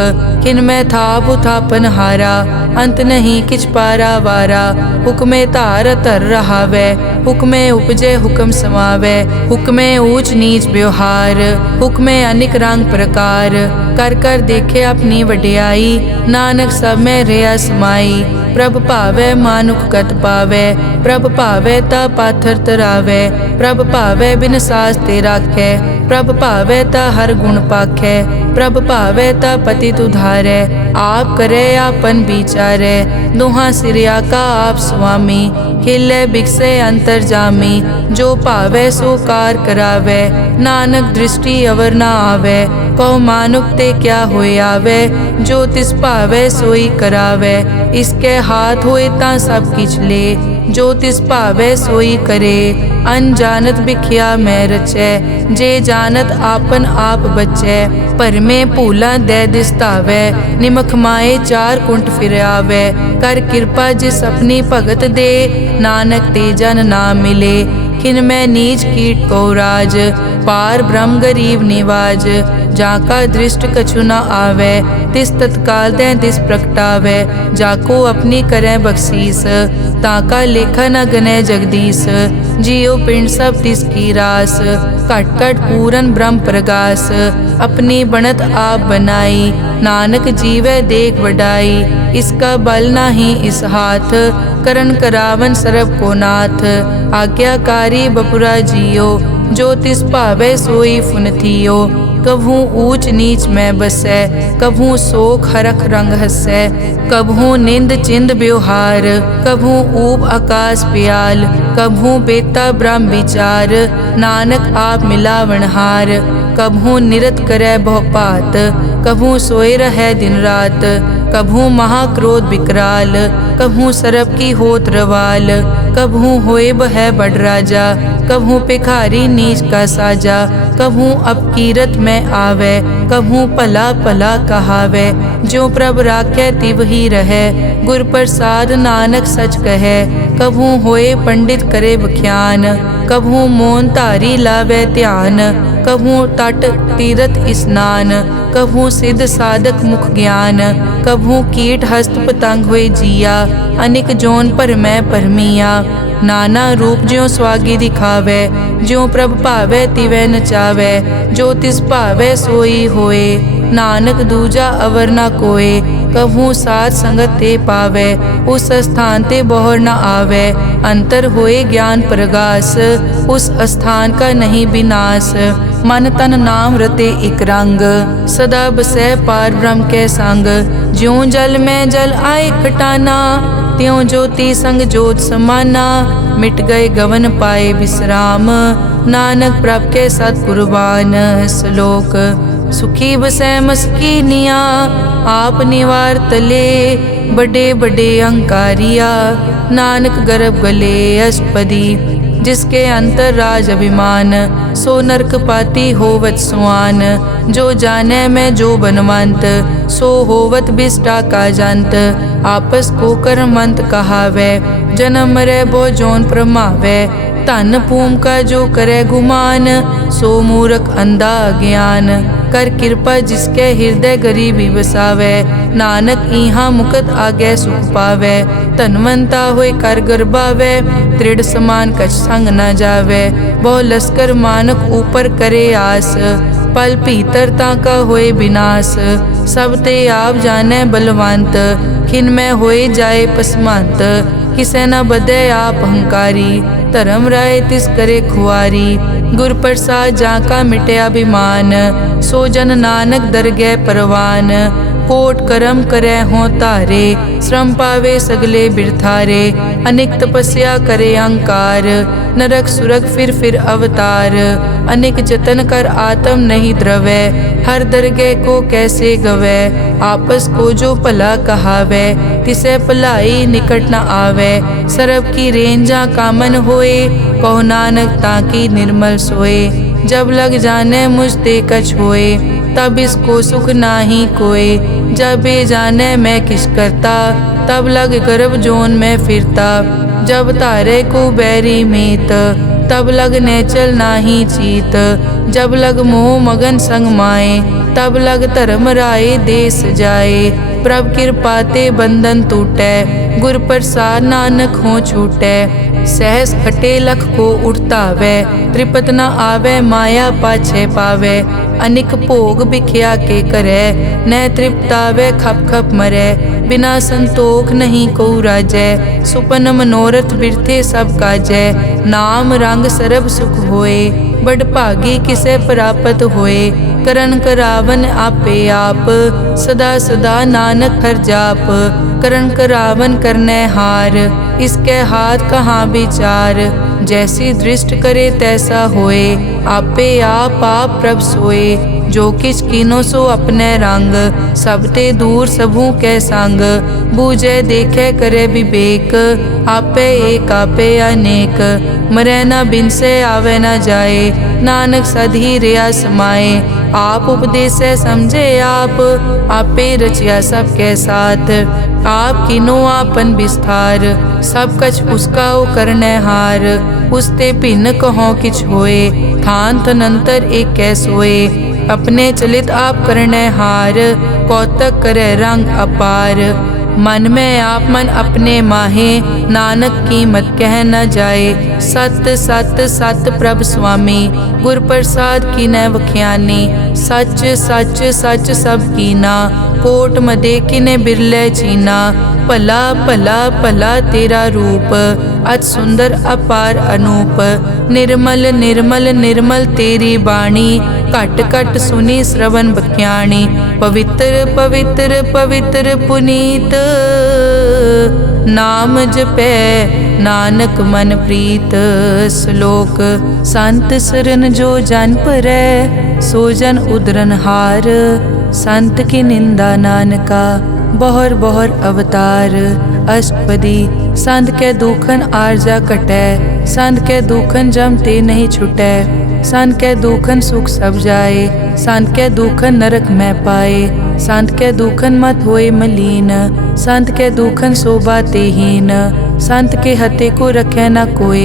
किन में थाप उथापन हारा, अंत नहीं किछ पारा वारा। हुक्मे धार धर रहावै, हुक्मे उपजे हुक्म समावै। हुक्मे ऊंच नीच व्यवहार, हुक्मे अनिक रंग प्रकार। कर कर देखे अपनी वडियाई, नानक सब में रहा समाई। प्रभ भावै मानुख गत पावै, प्रभ भावै ता पाथर तरावै। प्रभ भावै बिन सास ते राखै, प्रभ भावै ता हर गुण पाखै। प्रभ भावै ता पतित उधारै, आप करे आपन विचारै। दुहा सिरिया का आप स्वामी, खिलै बिकसे अंतर जामी। जो भावै सो कार करावै, नानक दृष्टि अवर ना आवे। कहो मानुक ते क्या होए आवे, जो तिस भावै सोई करावै। इसके हाथ होए ता सब किछ ले, जो तिस भावै सोई करे। अनजानत बिख्या मैं रचै, जे जानत आपन आप बचै। पर में भूला दे दिसतावै, निमख माए चार कुंट फिर आवै। कर कृपा जिस अपनी भगत दे, नानक ते जन ना मिले। खिन में नीच कीट को राज, पार ब्रह्म गरीब निवाज। जाका दृष्ट कछु न आवे, तिस तत्काल दें तिस प्रगटावे। जाको अपनी करें बख्शीस, ताका लेखा न गने जगदीश। जियो पिंड सब तिस की रास, कट कट पूरन ब्रह्म प्रगास। अपनी बनत आप बनाई, नानक जीवे देख वडाई। इसका बल नाही इस हाथ, करन करावन सरब को नाथ। आज्ञाकारी बपुरा जियो, जो तिस भावे सोई फुन थियो। कभू ऊंच नीच में बसै, कभू शोक हरख रंग हसै। कभू निंद चिंद व्यवहार, कभू ऊब आकाश प्याल। कभू बेता ब्रह्म विचार, नानक आप मिलावनहार। कभू निरत करे बहुपात, कभू सोए रहे दिन रात। कभू महाक्रोध विकराल, कभू सरब की होत रवाल। कभू होए बह बड़ राजा, कभू भिखारी नीच का साजा। कभू अपकीरत में आवे, कभू भला भला कहावे। ज्यों प्रभ राखे तिव ही रहे, गुर प्रसाद नानक सच कहे। कभू होए पंडित करे बख्यान, कभू मौन धारी लावे ध्यान। कभू तट तीरथ स्नान, कभू सिद्ध साधक मुख ज्ञान। कभू कीट हस्त पतंग होए जिया, अनिक जोन पर मैं परमिया। नाना रूप ज्यों स्वागी दिखावे, ज्यों प्रभ भावे तिवै नचावे। जो तिस भावे सोई होए, नानक दूजा अवर न कोय। कभू साध संगत ते पावे, उस स्थान ते बोहर न आवे। अंतर होए ज्ञान प्रगास, उस स्थान का नहीं विनाश। मन तन नाम रते इक रंग, सदा बसै पार ब्रह्म के संग। ज्यों जल में जल आए खटाना, त्यों ज्योति संग जोत समाना। मिट गए गवन पाए विश्राम, नानक प्रभ के सत कुर्बान। श्लोक सुखी बसै मस्कीनिया, आप निवार तले। बड़े बड़े अहंकारिया, नानक गर्भ गले अष्टपदी। जिसके अंतर राज अभिमान, सो नरक पाती होवत सुआन। जो जाने में जो बनवंत, सो होवत बिष्टा का जंत। आपस को कर्मंत कहावे, जन्म मरे बो जोन प्रमावे। धन भूम का जो करे गुमान, सो मूर्ख अंधा ज्ञान। कर कृपा जिसके हृदय गरीबी बसावे, नानक इहाँ मुकत आगे सुख पावे। धनवंता होए कर गर्भावे, दृढ़ समान कछ संग न जावे। बहु लश्कर मानक ऊपर करे आस, पल भीतर ताका होए विनाश। सब ते आप जाने बलवंत, खिन में होए जाए पसमंत। किसे न बदे आप अहंकारी, धर्म राय तिस करे खुआरी। गुर प्रसाद जाका मिटे अभिमान, सो जन नानक दरगह परवान। कोट करम करे हों तारे, श्रम पावे सगले बिरथारे। अनेक तपस्या करे अहंकार, नरक सुरग फिर अवतार। अनेक जतन कर आत्म नहीं द्रवे, हर दरगह को कैसे गवे। आपस को जो भला कहावे, तिसे भलाई निकट न आवे। सरब की रेंजा कामन होए, कहो नानक ताकि निर्मल सोए। जब लग जाने मुझ ते कछ होए, तब इसको सुख नाही कोय। जब ये जाने मैं किस करता, तब लग गर्भ जोन में फिरता। जब तारे को बैरी मीत, तब लग नेचल नाही चीत। जब लग मोह मगन संग माए, तब लग धर्म राय देश जाए। प्रभ कृपा ते बंधन टूटे, गुर प्रसाद नानक हो छूटे। सहस खटे लख को उठतावे, त्रिपत न आवे माया पाछे पावे। अनिक भोग बिख्या के करे, न तृप्तावे खप खप मरे। बिना संतोख नहीं को राजै, सुपन मनोरथ बिरथे सब काजै। नाम रंग सरब सुख होए, बड़ भागी किसे प्राप्त होए। करन करावन आपे आप, सदा सदा नानक हर जाप। करन करावन करने हार, इसके हाथ कहाँ विचार। जैसी दृष्ट करे तैसा होए, आपे आप प्रभ सोए। जो किछ कीनो सो अपने रंग, सब ते दूर सबू के संग। बूझे देखे करे विवेक, आपे एक आपे अनेक। मरे न बिन से आवे न जाए, नानक सधी रिया समाए। आप उपदेश समझे आप, आपे रचिया सबके साथ। आप किनो आपन विस्तार, सब कछ उसका ओ करने हार। उसते भिन्न कहो किछ होए, थान थनंतर एक कै सोए। अपने चलित आप करने हार, कौतक करे रंग अपार। मन में आप मन अपने माहे, नानक कीमत कह न जाए। सत सत सत प्रभ स्वामी, गुर प्रसाद की न वख्यानी। सच सच सच सब कीना, कोट मदे किने बिरले चीना। भला भला भला तेरा रूप, अति सुंदर अपार अनूप। निर्मल निर्मल निर्मल तेरी बाणी, घट घट सुनी श्रवण बख्याणी। पवित्र पवित्र पवित्र पुनीत, नाम जपै नानक मन प्रीत। श्लोक संत सरन जो जन परै, सो जन उदरन हार। संत की निंदा नानका, बहुर बहुर अवतार। अष्टपदी संत के दुखन आरजा कटै, संत के दुखन जम ते नहीं छुटै। संत के दुखन सुख सब जाए, संत के दुखन नरक में पाए। संत के दुखन मत होए मलीन, संत के दुखन शोभा ते हीन। संत के हते को रखे न कोय,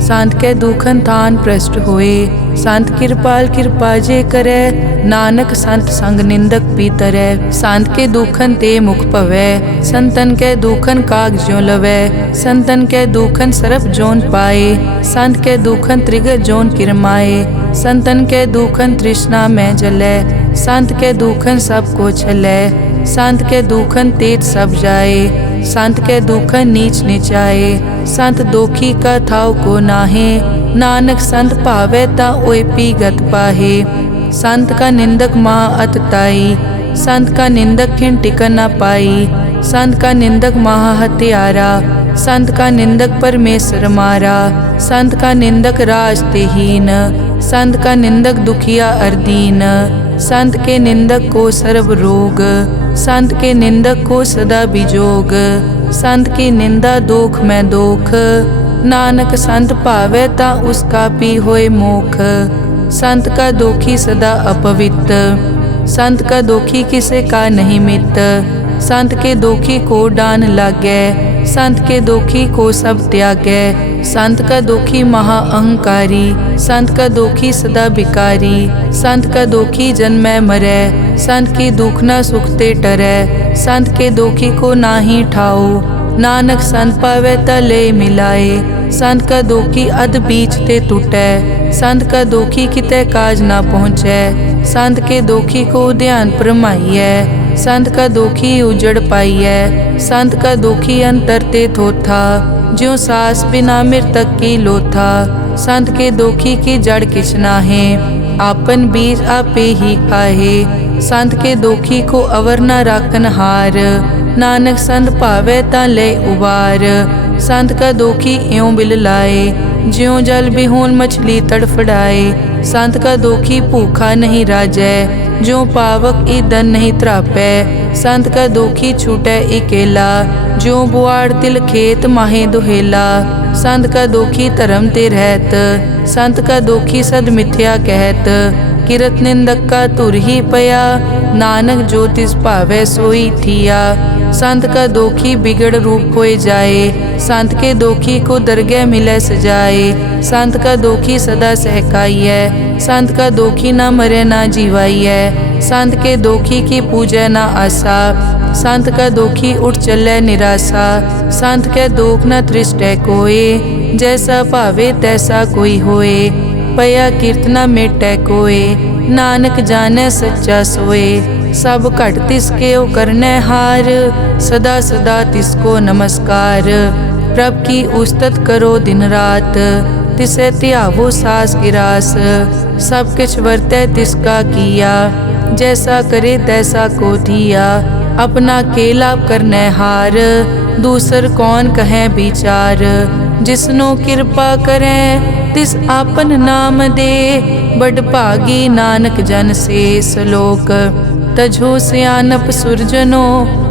संत के दुखन थान प्रष्ट होए। संत कृपाल कृपा जे करे, नानक संत संग निंदक पीतरै। संत के दुखन ते मुख पवै, संतन के दुखन काग ज्यों लवै। संतन के दुखन सरप जोन पाए, संत के दुखन त्रिगर जोन किरमाए। संतन के दुखन तृष्णा में जलै, संत के दुखन सब को छलै। संत के दुखन तेज सब जाए, संत के दुखन नीच नीचाए। संत दोखी का थाव को नाहे, नानक संत भावै ता ओए पीगत पाहे। संत का निंदक महा अतताई, संत का निंदक खिन टिकन न पाई। संत का निंदक महा हत्यारा, संत का निंदक परमेश्वर मारा। संत का निंदक राज तेहीन, संत का निंदक दुखिया अरदीन। संत के निंदक को सर्व रोग, संत के निंदक को सदा बिजोग। संत की निंदा दोख में दोख, नानक संत भावै ता उसका पी होए मोख। संत का दोखी सदा अपवित्र, संत का दोखी किसे का नहीं मित। संत के दोखी को डान लागै, संत के दोखी को सब त्यागै। संत का दोखी महा अहंकारी, संत का दोखी सदा बिकारी। संत का दोखी जन्मै मरै, संत की दुख न सुखते टरै। संत के दोखी को नाही ठाओ, नानक संत पावै ता ले मिलाए। संत का दोखी अध बीच ते टूटै, संत का दोखी कितै काज ना पहुँचै। संत के दोखी को ध्यान परमाइयै, संत का दोखी उजड़ पाइयै। संत का दोखी अंतर ते थोथा, ज्यों सास बिना मृतक की लोथा। संत के दोखी की जड़ किछ नाहे, आपन बीज आपे ही खाहे। संत के दोखी को अवर न राखन हार, नानक संत भावै ता ले उबार। संत का दोखी इयों बिल लाए, ज्यों जल बिहोन मछली तड़फड़ाए। संत का दोखी भूखा नहीं राजै, ज्यों पावक ईंधन नहीं त्रापै। संत का दोखी छूटै इकेला, ज्यों बुआड़ तिल खेत माहे दुहेला। संत का दोखी धर्म ते रहत, संत का दोखी सद मिथ्या कहत। किरत निंदक का तुर ही पया, नानक जो तिस भावै सोई थिया। संत का दोखी बिगड़ रूप होए जाए, संत के दोखी को दरगह मिले सजाए। संत का दोखी सदा सहकाइयै, संत का दोखी ना मरे ना जीवाइयै। संत के दोखी की पूजै ना आसा, संत का दोखी उठ चलै निराशा। संत के दोख न तृष्टै कोय, जैसा भावे तैसा कोई होए। पया कीर्तना मेटै कोय, नानक जाने सच्चा सोए। सब घट तिसके ओ करनै हार, सदा सदा तिसको नमस्कार। प्रभ की उस्तत करो दिन रात, तिसे त्यावो सास गिरास। सब किछ वर्तै तिसका किया, जैसा करे तैसा को दिया। अपना केला करनै हार, दूसर कौन कहे विचार। जिसनो कृपा करै तिस आपन नाम दे, बड़ भागी नानक जन से सलोक। तजो सियानप सुरजनो,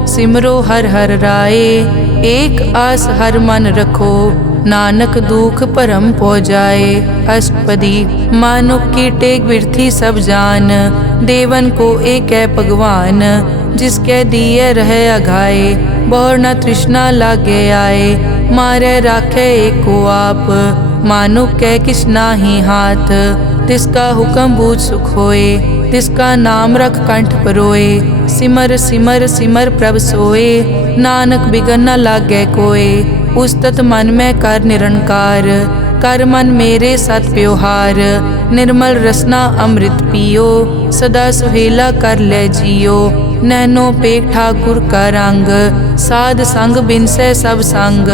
सिमरो हर हर राए। एक आस हर मन रखो, नानक दुख परम पो जाए। अष्टपदी मानुक की टेक बिरथी सब जान, देवन को एक है भगवान। जिसके दिए रहे अघाए, बहुर न तृष्णा लागे आए। मारे राखे एको आप, मानुक के किछ नाहि हाथ। तिसका हुक्म बूझ सुख होए, तिसका नाम रख कंठ परोए। सिमर सिमर सिमर प्रभ सोए, नानक बिगन न लागै कोय। उस्तत मन में कर निरंकार, कर मन मेरे सत व्यवहार। निर्मल रसना अमृत पियो, सदा सुहेला कर ले जियो। नैनो पेख ठाकुर का रंग, साध संग बिनसै सब संग।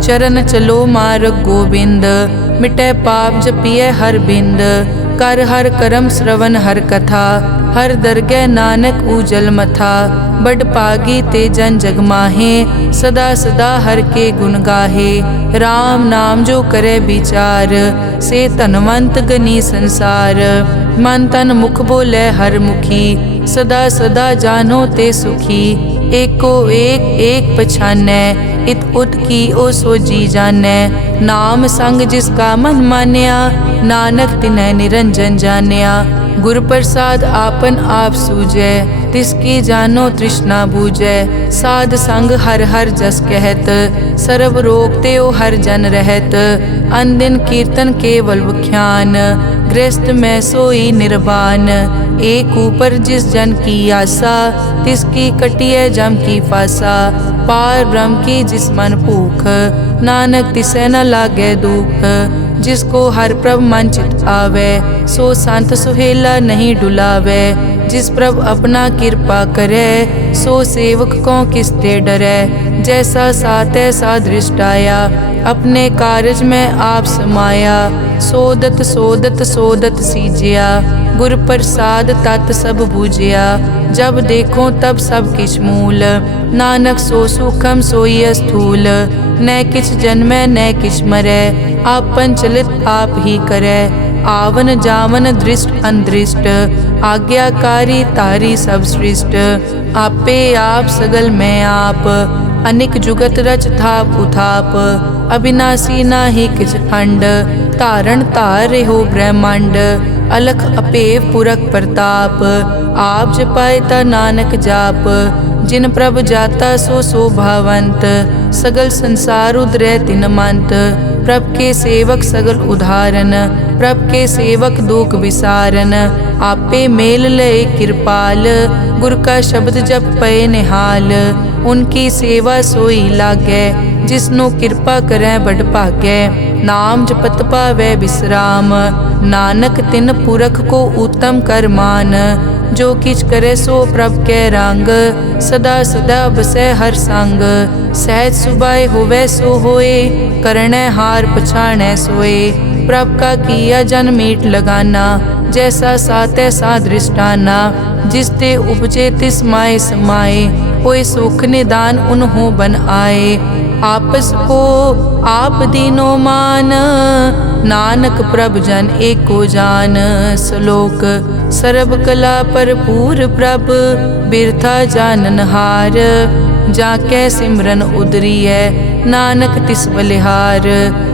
चरण चलो मार्ग गोविंद, मिटै पाप जपिए हर बिंद। कर हर करम श्रवण हर कथा, हर दरगह नानक उजल मथा। बड़ पागी ते जन जग माहे, सदा सदा हर के गुण गाहे। राम नाम जो करे विचार, से धनवंत गनी संसार। मन तन मुख बोले हर मुखी, सदा सदा जानो ते सुखी। एको एक एक पछानै, इत उत की ओ सो जी जानै। नाम संग जिसका मन मान्या, नानक तिनै निरंजन जान्या। गुर प्रसाद आपन आप सूझै, तिसकी जानो तृष्णा बूझै। साध संग हर हर जस कहत, सर्व रोग त्यो हर जन रहत। अन दिन कीर्तन केवल बख्यान, गृहस्थ में सोई निर्वाण। एक ऊपर जिस जन की आशा, तिसकी कटिय जम की फासा। पार ब्रह्म की जिस मन भूख, नानक तिसै न लागे दुख। जिसको हर प्रभ मन चित आवे, सो संत सुहेला नहीं डुलावे। जिस प्रभ अपना कृपा करे, सो सेवक को किसते डरे। जैसा सात ऐसा दृष्टाया, अपने कारज में आप समाया। सोदत सोदत सोदत सीजिया, गुर प्रसाद तत् सब बूझिया। जब देखो तब सब किछ मूल, नानक सो सूखम सोई स्थूल। न किछ जन्मै न किछ मरै, आपन चलित आप ही करे। आवन जावन दृष्ट अनदृष्ट, आज्ञाकारी तारी सब सृष्ट। आपे आप सगल में आप, अनिक जुगत रच थाप उथाप। अविनाशी नाहि किछ खंड, धारण धार हो ब्रह्मांड। अलख अपेव पुरख प्रताप, आप जपाए ता नानक जाप। जिन प्रभ जाता सो शोभावंत, सगल संसार उदरै तिन मंत। प्रभ के सेवक सगल उदाहरण, प्रभ के सेवक दुख विसारन। आपे मेल लय कृपाल, गुर का शब्द जप पए निहाल। उनकी सेवा सोई लागै, जिसनो कृपा करै बड़ भागै। नाम जपत पावै विश्राम, नानक तिन पुरख को उत्तम कर मान। जो किछ करे सो प्रभ कै रंग, सदा सदा बसै हर संग। सहज सुभाए होवै सो होए, करणै हार पछाणै सोए। प्रभ का किया जन मीट लगाना, जैसा सातै सा दृष्टाना। जिसते उपजे तिस माए समाए, होए सुख निदान उन्हों बन आए। आपस को आप दीनो मान, नानक प्रभ जन एको जान। श्लोक सर्ब कला भरपूर प्रभ, बिरथा जानन हार। जाकै सिमरन उदरियै, नानक तिस बलिहार।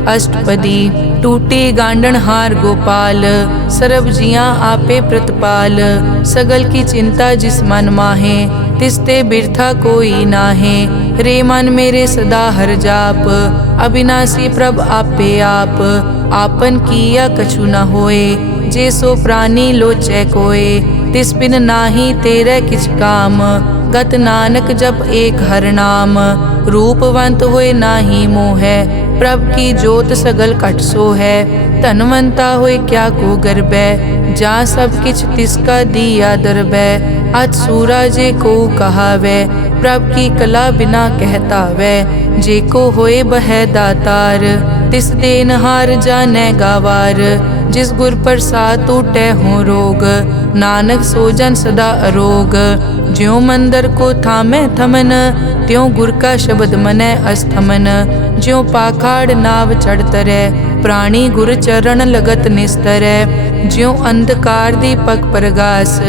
अष्टपदी टूटी गांडन हार गोपाल, सर्ब जियां आपे प्रतिपाल। सगल की चिंता जिस मन माहे, तिसते बिरथा कोई नाहे। रे मन मेरे सदा हर जाप, अविनाशी प्रभ आपे आप। आपन किया कछु न होए, जे सो प्राणी लोचै कोय। तिस बिन नाही तेरे किछ काम, गत नानक जप एक हर नाम। रूपवंत होए नाही मोहै, प्रभ की जोत सगल कट सो है। धनवंता होए क्या को गर्बै, जा सब किछ तिसका दिया दरबै। अज सूरा जे को कहावै, प्रभ की कला बिना कहता वै। जे को होए बह दातार, तिस देनहार जानै गावार। जिस गुर प्रसाद टूटै हो रोग, नानक सोजन सदा अरोग। ज्यों मंदिर को थामै थमन, त्यों गुर का शब्द मनै अस्थमन। ज्यों पाखाड़ नाव चढ़ तरै, प्राणी गुर चरण लगत निस्तरै। ज्यों अंधकार दीपक प्रगास,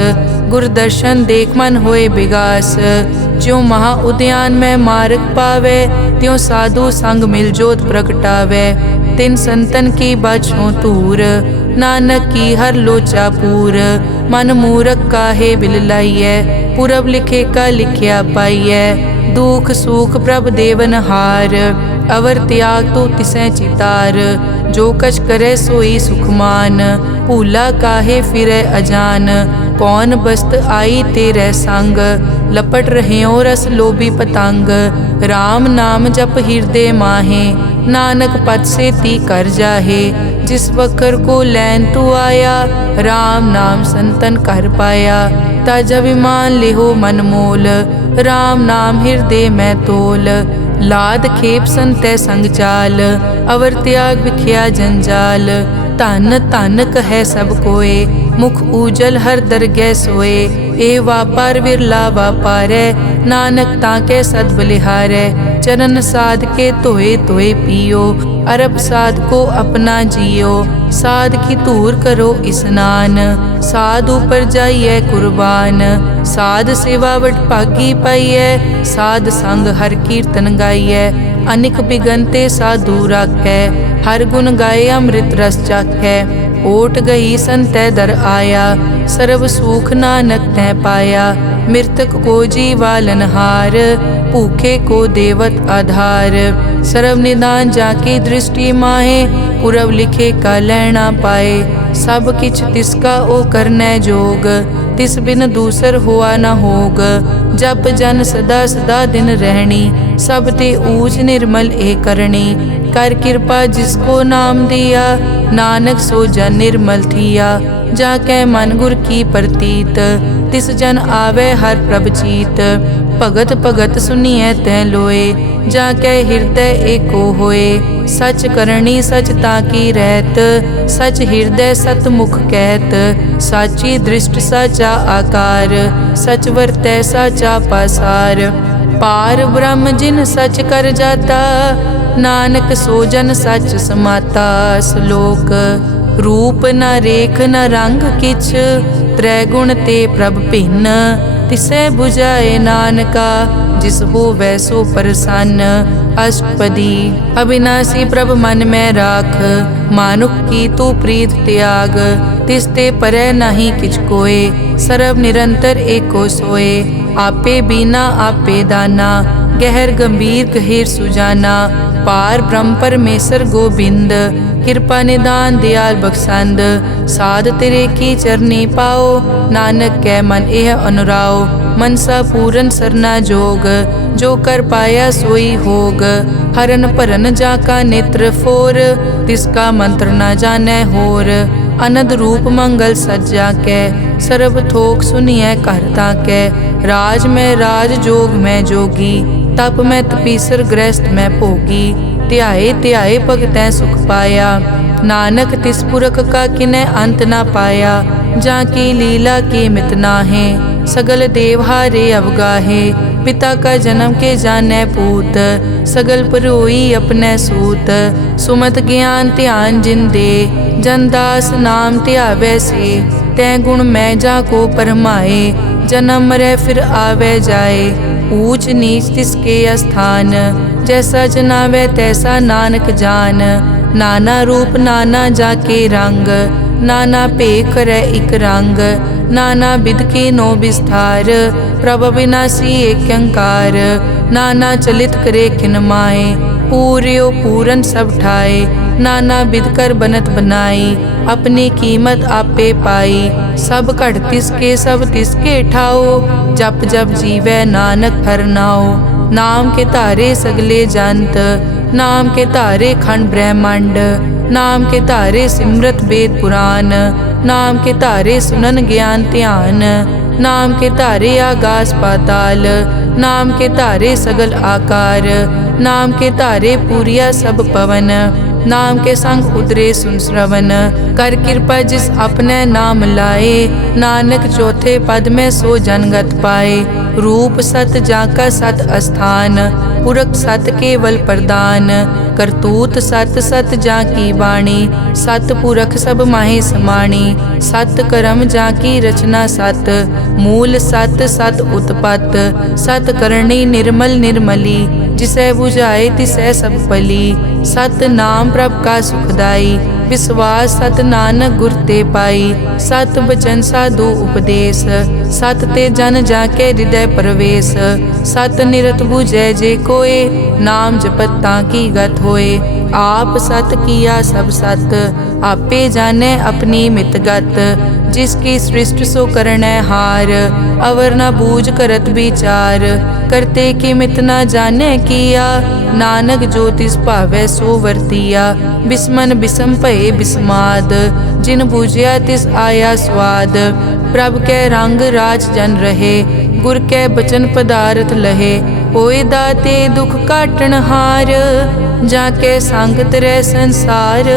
गुर दर्शन देख मन होए विगास। ज्यों महा उद्यान में मार्ग पावे, त्यों साधु संग मिल जोत प्रगटावे। तिन संतन की बचों तूर, नानक की हर लोचा पूर। मन मूरख काहे बिल लाइयै, पुरब लिखे का लिखिया पाइयै। दुख सुख प्रभ देवन हार, अवर त्याग तो तिसै चितार। जो कछ करे सोई सुखमान, भूला काहे फिरै अजान। कौन बस्त आई तेरे संग, लपट रहियो रस लोभी पतंग। राम नाम जप हृदय माहे, नानक पद से ती कर जाहे। जिस वकर को लैन तू आया, राम नाम संतन कर पाया। तज अभिमान लिहो मन मोल, राम नाम हृदय में तोल। लाद खेप संतै संग चाल, अवर त्याग बिख्या जंजाल। धन धन कहे सब कोय, मुख ऊजल हर दरगह सोए। ए वापार विरला वापारै, नानक ताके सद बलिहारै। चरण साध के धोए धोए पियो, अरब साध को अपना जियो। साध की धूर करो स्नान, साध ऊपर जाइए कुर्बान। साध सेवा वट भागी पाइए, साध संग हर कीर्तन गाइए। अनिक बिगनते साधु राखै, हर गुण गाए अमृत रस चाखै। ओट गई संतै दर आया, सर्व सुख नानक तै पाया। मृतक को जीवालनहार, भूखे को देवत आधार। सर्व निदान जाकी दृष्टि माहे, पुरब लिखे का लैना पाए। सब किछ तिसका ओ करनै जोग, तिस बिन दूसर हुआ न होग। जप जन सदा सदा दिन रहनी, सब ते ऊच निर्मल ए करनी। कर कृपा जिसको नाम दिया, नानक सो जन निर्मल थिया। जाकै मन गुर की प्रतीत, तिस जन आवे हर प्रभ चीत। भगत भगत सुनिए तै लोए, जाकै हृदय एको होए। सच करनी सच ताकी रहत, सच हृदय सत मुख कहत। साची दृष्ट साचा आकार, सच वरतै साचा पासार। पार ब्रह्म जिन सच कर जाता, नानक सो जन सच समाता। श्लोक रूप न रेख न रंग किछ, त्रैगुण ते प्रभ भिन्न। तिसै बुझाए नानका, जिस होवै सो प्रसन्न। अष्टपदी अविनाशी प्रभ मन में राख, मानुख की तू प्रीत त्याग। तिस ते परै नहीं किछ कोय, सर्व निरंतर एको सोए। आपे बीना आपे दाना, गहर गंभीर गहीर सुजाना। पार ब्रह्म परमेश्वर गोबिंद, कृपा निदान दयाल बख्शंद। साध तेरे की चरनी पाओ, नानक कै मन एह अनुराओ। मनसा पूरन सरना जोग, जो कर पाया सोई होग। हरन भरन जाका नेत्र फोर, तिसका मंत्र न जानै होर। अनद रूप मंगल सज्जा कै, सर्ब थोक सुनिए कर ताकै। राज में राज जोग में जोगी, तप में तपीसर गृहस्थ में भोगी। ध्याए ध्याए भगतै सुख पाया, नानक तिस पुरख का किनै अंत न पाया। जाकी लीला की मित नाहे, सगल देव हारे अवगाहे। पिता का जन्म के जानै पूत, सगल परोई अपने सूत। सुमत ज्ञान ध्यान जिन दे, जनदास नाम ध्यावै से। तै गुण मैं जाको परमाए, जन्म मरै फिर आवे जाए। ऊच नीच तिसके अस्थान, जैसा जनावै तैसा नानक जान। नाना रूप नाना जाके रंग, नाना भे करै इक रंग। नाना बिध के नो विस्तार, प्रभ विनाशी एक अंकार। नाना चलित करे किन माए, पूर्यो पूरन सब ठाए। नाना बिध कर बनत बनाई, अपनी कीमत आपे पाई। सब घट तिसके सब तिसके ठाओ, जप जप जीवै नानक हर नाओ। नाम के धारे सगले जंत, नाम के धारे खंड ब्रह्मांड। नाम के धारे सिमरत वेद पुराण, नाम के धारे सुनन ज्ञान ध्यान। नाम के धारे आकाश पाताल, नाम के धारे सगल आकार। नाम के धारे पूरिया सब पवन, नाम के संग उतरे सुन श्रवण। कर कृपा जिस अपने नाम लाए, नानक चौथे पद में सो जनगत पाए। रूप सत जाका सत अस्थान, पुरख सत केवल प्रदान। करतूत सत सत जाकी वाणी, सत पुरख सब माहे समाणी। सत कर्म जाकी रचना सत, मूल सत सत उत्पत। सत करणी निर्मल निर्मली, जिसे बुझाए तिसै सब पली। सत नाम प्रभ का सुखदाई, विश्वास सत नानक गुर ते पाई। सत बचन साधु उपदेश, सत ते जन जाके हृदय प्रवेश। सत निरत बुझै जे कोय, नाम जपत ताकी गत होए। आप सत किया सब सत, आपे जाने अपनी मित गत। जिसकी सृष्टि सो करनै हार, अवर न बूझ करत विचार। करते की मित न जाने किया, नानक जो तिस भावै सो वर्तिया। बिस्मन बिसम भये बिस्माद, जिन बूझिया तिस आया स्वाद। प्रभ कै रंग राज जन रहे, गुर कै बचन पदारथ लहे। होए दाते दुख काटन हार, जाके संग तरै संसार।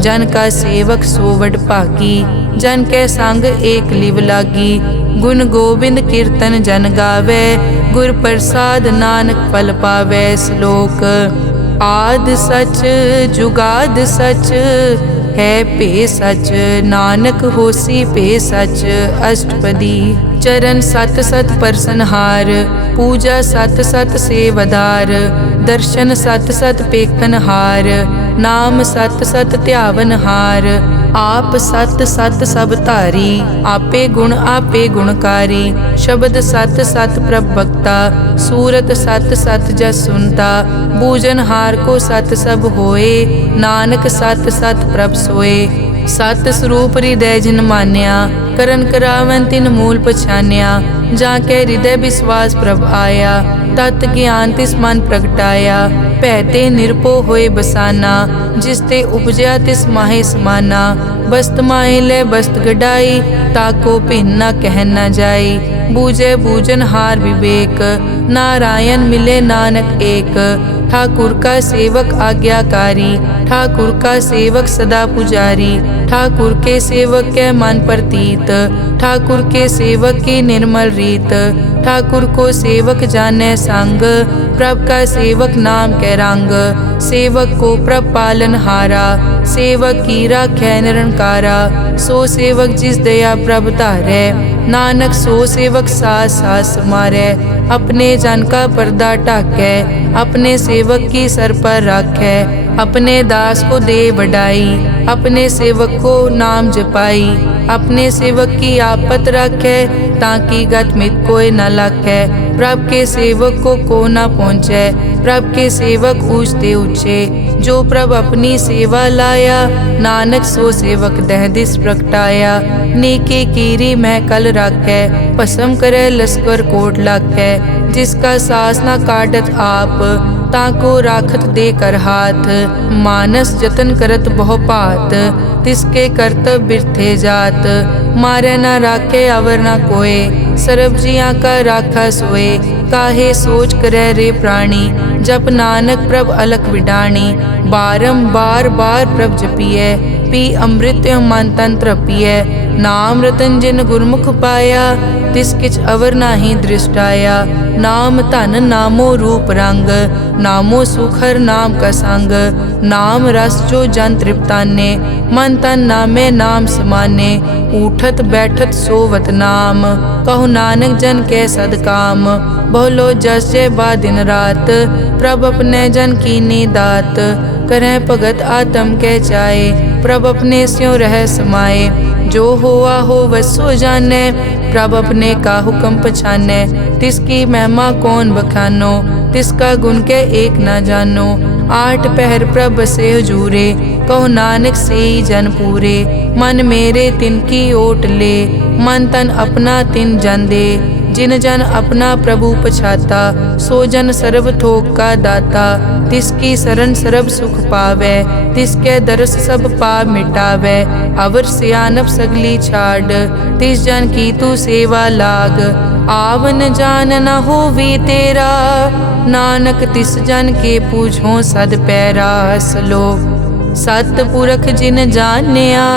जन का सेवक सो वड भागी, जन के संग एक लिव लागी। गुण गोबिंद कीर्तन जन गावे, गुर प्रसाद नानक फल पावे। श्लोक आद सच जुगाद सच, है पे सच नानक होसी पे सच। अष्टपदी चरण सत सत परसनहार, पूजा सत सत सेवदार। दर्शन सत सत पेखनहार, नाम सत सत ध्यावनहार। आप सत सत सब धारी, आपे गुणकारी। शब्द सत सत प्रभ भक्ता, सूरत सत सत जस सुनता। बूझनहार को सत सब होए, नानक सत सत प्रभ सोए। सत स्वरूप हृदय जिन मान्या, करन करावन तिन मूल पछान्या। जाके हृदय विश्वास प्रभ आया, तत् ज्ञान तिस मन प्रगटाया। भैते निरपो होए बसाना, जिस ते उपजया तिस माहे समाना। बस्त माहे ले बस्त गडाई, ताको भिन्न न कह न जाई। बूझे बूझन हार विवेक, नारायण मिले नानक एक। ठाकुर का सेवक आज्ञाकारी, ठाकुर का सेवक सदा पुजारी। ठाकुर के सेवक के मन प्रतीत, ठाकुर के सेवक की निर्मल रीत। ठाकुर को सेवक जाने संग, प्रभ का सेवक नाम के रंग। सेवक को प्रभ पालन हारा, सेवक की राखै निरंकारा। सो सेवक जिस दया प्रभ धारै, नानक सो सेवक सास सास मारै। अपने जन का पर्दा ढाकै, अपने सेवक की सर पर राखै। अपने दास को दे बढ़ाई, अपने सेवक को नाम जपाई। अपने सेवक की आपत राखै, ताकि गत मित कोई न लाखै। प्रभ के सेवक को न पहुँचै, प्रभ के सेवक ऊंचते ऊंचे। जो प्रभ अपनी सेवा लाया, नानक सो सेवक दह दिस प्रगटाया। नीकी कीरी महकल राखै, भस्म करे लश्कर कोट लाखै। जिसका सास न काटत आप, ताको राखत दे कर हाथ। मानस जतन करत बहु पात, तिसके करतब बिरथे जात। मारे न राखे अवर न कोय, सर्ब जियां का राखा सोए। काहे सोच करे रे प्राणी, जप नानक प्रभ अलख विडाणी। बारंबार बार प्रभ जपिए, पी अमृत मन तन तृपिए। नाम रतन जिन गुरमुख पाया, तिस किछ अवर नाही दृष्टाया। नाम धन नामो रूप रंग, नामो सुखर नाम का संग। नाम रस जो जन तृप्ताने, मन तन नामे नाम समाने। उठत बैठत सोवत नाम, कहु नानक जन के सदकाम। बहुलो जस जय बा दिन रात, प्रभ अपने जन की नी दात। करें भगत आत्म के चाए, प्रभ अपने स्यों रह समाए। जो होआ हो वसो जाने, प्रभ अपने का हुक्म पछाने। तिसकी महिमा कौन बखानो, तिसका गुण के एक न जानो। आठ पहर प्रभ से हजूरे, कहो नानक से जन पूरे। मन मेरे तिनकी ओट ले, मन तन अपना तिन जन दे। जिन जन अपना प्रभु पछाता, सो जन सर्व थोक का दाता। तिसकी शरण सर्व सुख पावे, तिसके दरस सब पाप मिटावे। अवर सियानप सगली छाड़, तिस जन की तू सेवा लाग। आवन जान न होवी तेरा, नानक तिस जन के पूछो सद पैरा। श्लोक सतपुरख जिन जानिया,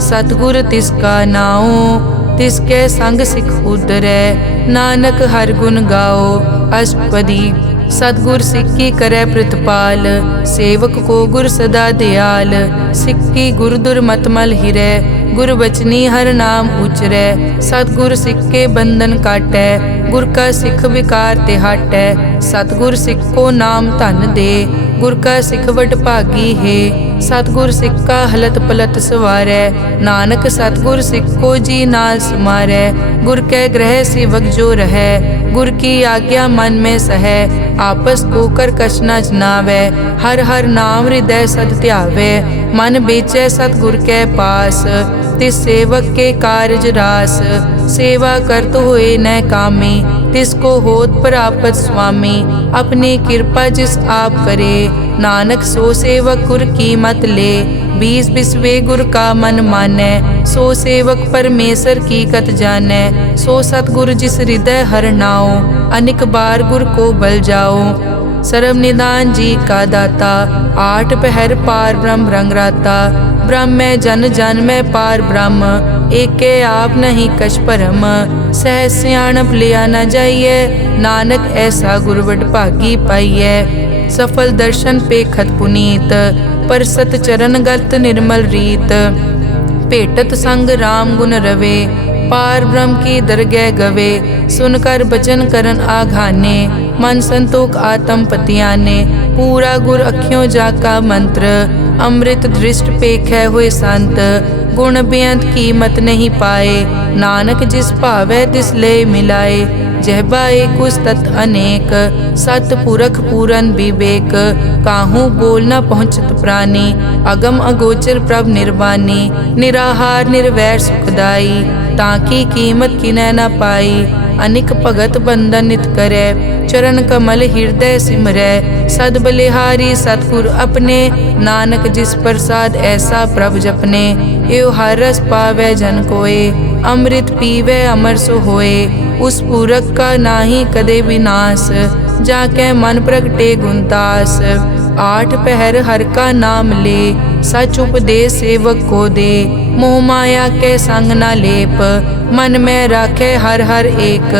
सतगुर तिसका नाओ। तिसके संग सिख उतरै, नानक हर गुण गाओ। अष्टपदी सतगुर सिक्की करे प्रतिपाल, सेवक को गुर सदा दयाल। सिक्की गुर दुर्मतमल हिरै, गुर बचनी हर नाम उचरै। सतगुर सिक्के बंधन काटै, गुर का सिख विकार ते हटै। सतगुर सिख को नाम धन दे, गुर का सिख वड भागी है। सतगुर सिक्का हलत पलत सवारै, नानक सतगुर सिख को जी नाल समारै। गुर के ग्रह सेवक जो रहै, गुर की आज्ञा मन में सहै। आपस को कर कछ न जनावै, हर हर नाम हृदय सद ध्यावै। मन बेचै सतगुर के पास, तिस सेवक के कारज रास। सेवा करत होए न कामी, तिसको होत प्रापत स्वामी। अपनी कृपा जिस आप करे, नानक सो सेवक गुर की मत ले। बीस बिसवे गुर का मन मानै, सो सेवक परमेश्वर की कत जानै। सो सतगुर जिस हृदय हर नाओ, अनेक बार गुर को बल जाओ। सर्व निदान जी का दाता, आठ पहर पार ब्रह्म रंग राता। ब्रह्म जन जन में पार ब्रह्म, एके आप नहीं कछ परम। सह सियाणप लिया न जाइए, नानक ऐसा गुरबट भागी पाइए। सफल दर्शन पेखत पुनीत, परसत चरण गत निर्मल रीत। भेटत संग राम गुण रवे, पार ब्रह्म की दरगह गवे। सुनकर बचन करन आघाने, मन संतोख आत्म पतियाने। पूरा गुर अखियों जाका मंत्र, अमृत दृष्ट पेखै हुए संत। गुण बेअंत कीमत नहीं पाए, नानक जिस भावै तिस ले मिलाए। जहबा एक उस्तत अनेक, सत पुरख पूरन विवेक। काहू बोल न पहुँचत प्राणी, अगम अगोचर प्रभ निर्वाणी। निराहार निर्वैर सुखदाई, ताकी कीमत किनै न पाई। अनिक भगत बंदन नित करै, चरण कमल हृदय सिमरै। सद बलिहारी सतगुर अपने, नानक जिस प्रसाद ऐसा प्रभ जपने। एव हर रस पावै जन कोय, अमृत पीवै अमर सो होए। उस पूरक का नाही कदे विनाश, जाके मन प्रगटे गुणतास। आठ पहर हर का नाम ले, सच उपदेश सेवक को दे। मोह माया के संग न लेप, मन में राखे हर हर एक।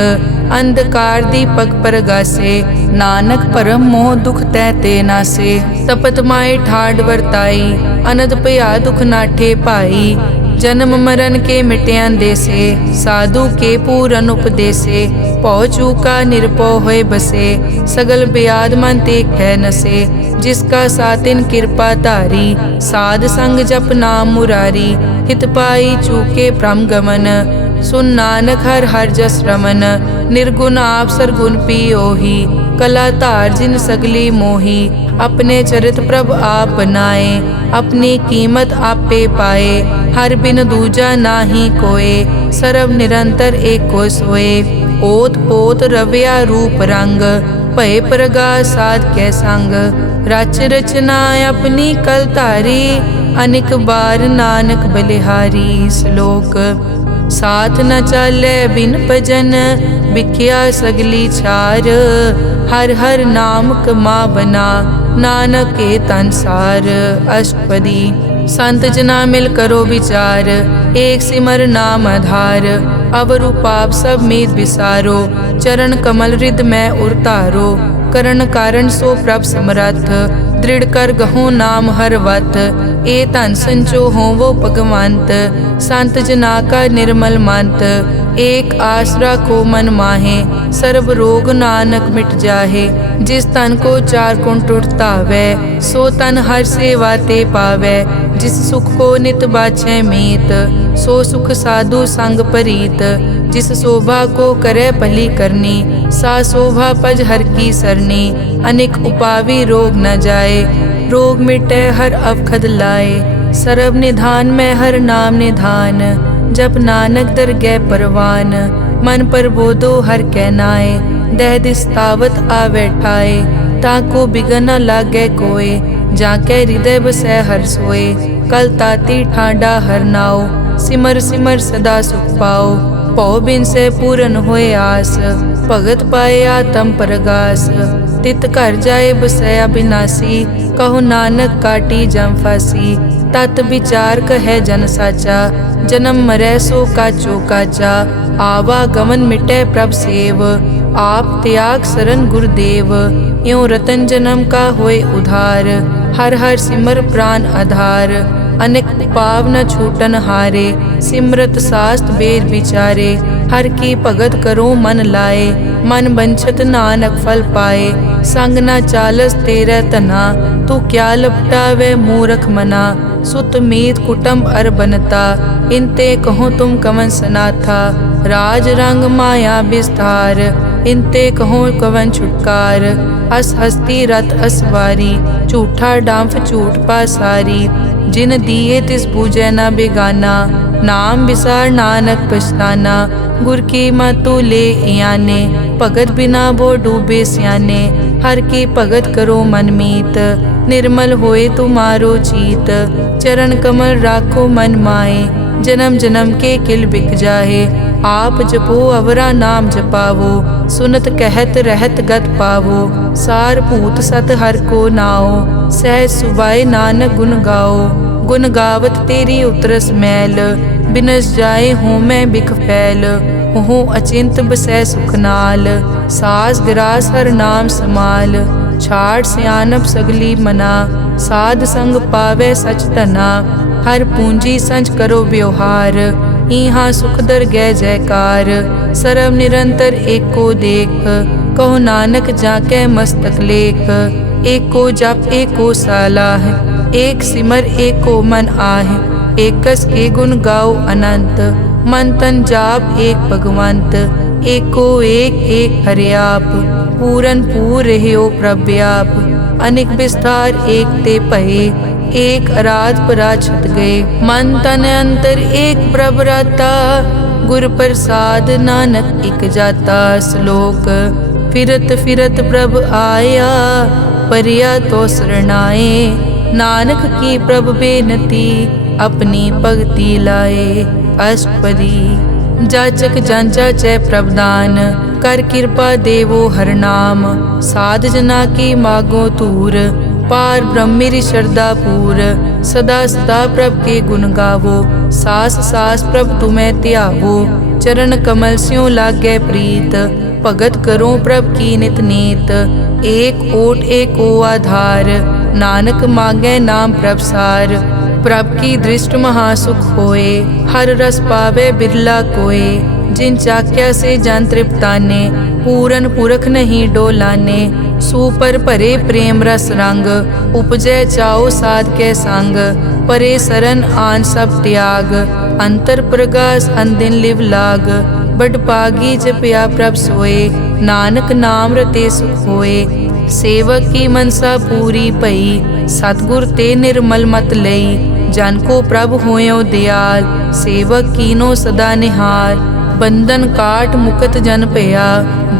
अंधकार दीपक परगासे, नानक परम मोह दुख तै ते नासे। तपत माए ठाड वर्ताई, अनद पया दुख नाठे पाई। जन्म मरण के मिट्यान देसे, साधु के पूरन उपदेसे। पौ चूका निरपौ होए बसे, सगल ब्याद मन देखै नसे। जिसका सातिन कृपा धारी, साध संग जप नाम मुरारी। हित पाई चूके भ्रम गमन, सुन नानक हर हर जस रमन। निर्गुण आप सरगुण पियोही, कला धार जिन सगली मोही। अपने चरित प्रभ आप बनाए, अपनी कीमत आपे पाए। हर बिन दूजा नाही कोय, सर्व निरंतर एको सोए। ओत पोत रव्या रूप रंग, भय प्रगास साध कै संग। रच रचना अपनी कल धारी, अनिक बार नानक बलिहारी। श्लोक साथ न चाले बिन भजन, बिख्या सगली छार। हर हर नाम कमावना, नानक के तनसार। अष्टपदी संत जना मिल करो विचार, एक सिमर नाम आधार। अवरु पाप सब मीत विसारो, चरण कमल हृद में उरतारो। करण कारण सो प्रभ समरथ, दृढ़ कर गहो नाम हर वत। ए धन संचो हो वो भगवंत, संत जना का निर्मल मंत। एक आसरा को मन माहे, सर्व रोग नानक मिट जाहे। जिस तन को चार गुण टूटता वै, सो तन हर सेवा ते पावै। जिस सुख को नित बाछै मीत, सो सुख साधु संग परीत। जिस शोभा को करे भली करनी, सा शोभा पज हर की सरनी। अनेक उपावी रोग न जाए, रोग मिटे हर अवखद लाए। सर्व निधान में हर नाम निधान, जप नानक दरगह परवान। मन पर बोधो हर कै नाए, दह दिस तावत आवे ठाए। ताको बिगन न लागे कोय, जाके हृदय बसै हर सोए। कल ताती ठांडा हर नाओ, सिमर सिमर सदा सुख पाओ। पौ बिन से पूरन होए आस, भगत पाए आत्म परगास। तित घर जाए बसै अविनाशी, कहो नानक काटी जम फासी। तत विचार कहे जन साचा, जन्म मरै सो काचो काचा। आवागमन मिटै प्रभ सेव, आप त्याग सरन गुरुदेव। यों रतन जन्म का होए उधार, हर हर सिमर प्राण आधार। अनेक पाव न छूटन हारे, सिमरत शास्त्र वेद विचारे। हर की भगत करो मन लाए, मन बंछत नानक फल पाए। संग न चालस तेरे तना, तू क्या लपटावे मूरख मना। सुत मीत कुटुंब अर बनता, इनते कहो तुम कवन सनाथा। राज रंग माया विस्तार, इनते कहो कवन छुटकार। अस हस्ती रथ असवारी, झूठा डांफ झूठ पासारी। जिन दिए तिस बूझे न बेगाना, नाम विसार नानक पछताना। गुर की मातु ले याने, भगत बिना वो डूबे स्याने। हर की भगत करो मन मीत, निर्मल होए तुम्हारो चीत। चरण कमल राखो मन माए, जन्म जन्म के किल बिक जाहे। आप जपो अवरा नाम जपावो, सुनत कहत रहत गत पावो। सार भूत सत हर को नाओ, सहज सुबाए नानक गुण गाओ। गुण गावत तेरी उतरस मैल, बिनस जाए हूँ मैं बिख फैल। हूँ अचिंत बसै सुख नाल, सास गिरास हर नाम समाल। छाड़ सियानप सगली मना, साध संग पावे सच तना। हर पूंजी संच करो व्यवहार, इहाँ सुख दर गै जयकार। सरब निरंतर एको देख, कहो नानक जाके मस्तक लेख। एको जप एको सालाह, एक सिमर एको मन आह। एकस के गुण गाओ अनंत, मन तन जाप एक भगवंत। एको एक एक हरियाप, पूरन पूर रह्यो प्रव्याप। अनेक विस्तार एक ते पहे, एक अराध पराछत गए। मन तन अंतर एक प्रभ राता, गुर प्रसाद नानक इक जाता। श्लोक फिरत फिरत प्रभ आया, परिया तो शरणाए। नानक की प्रभ बेनती, अपनी भगति लाए। अष्टपदी जाचक जांचा चै प्रभदान, कर कृपा देवो हर नाम। साध जना की मागो तूर, पार ब्रह्म मेरी श्रद्धा पूर। सदा सदा प्रभ के गुण गावो, सास सास प्रभ तुम्हें त्यावो। चरण कमल स्यों लागे प्रीत, भगत करो प्रभ की नित नीत। एक ओट एक ओ आधार, नानक मांगे नाम प्रभ सार। प्रभ की दृष्टि महासुख होए, हर रस पावे बिरला कोय। जिन चाक्या से जन तृप्ताने, पूरन पुरख नहीं डोलाने। सुपर भरे प्रेम रस रंग, उपजय चाओ साध के संग। परे सरन आन सब त्याग, अंतर प्रगास अनदिन लिव लाग। बड़ पागी जपया प्रभ सोए, नानक नाम रते सुख होए। सेवक की मनसा पूरी पई, सतगुर ते निर्मल मत लई। जन को प्रभ होयो दयाल, सेवक कीनो सदा निहाल। बंधन काट मुकत जन पया,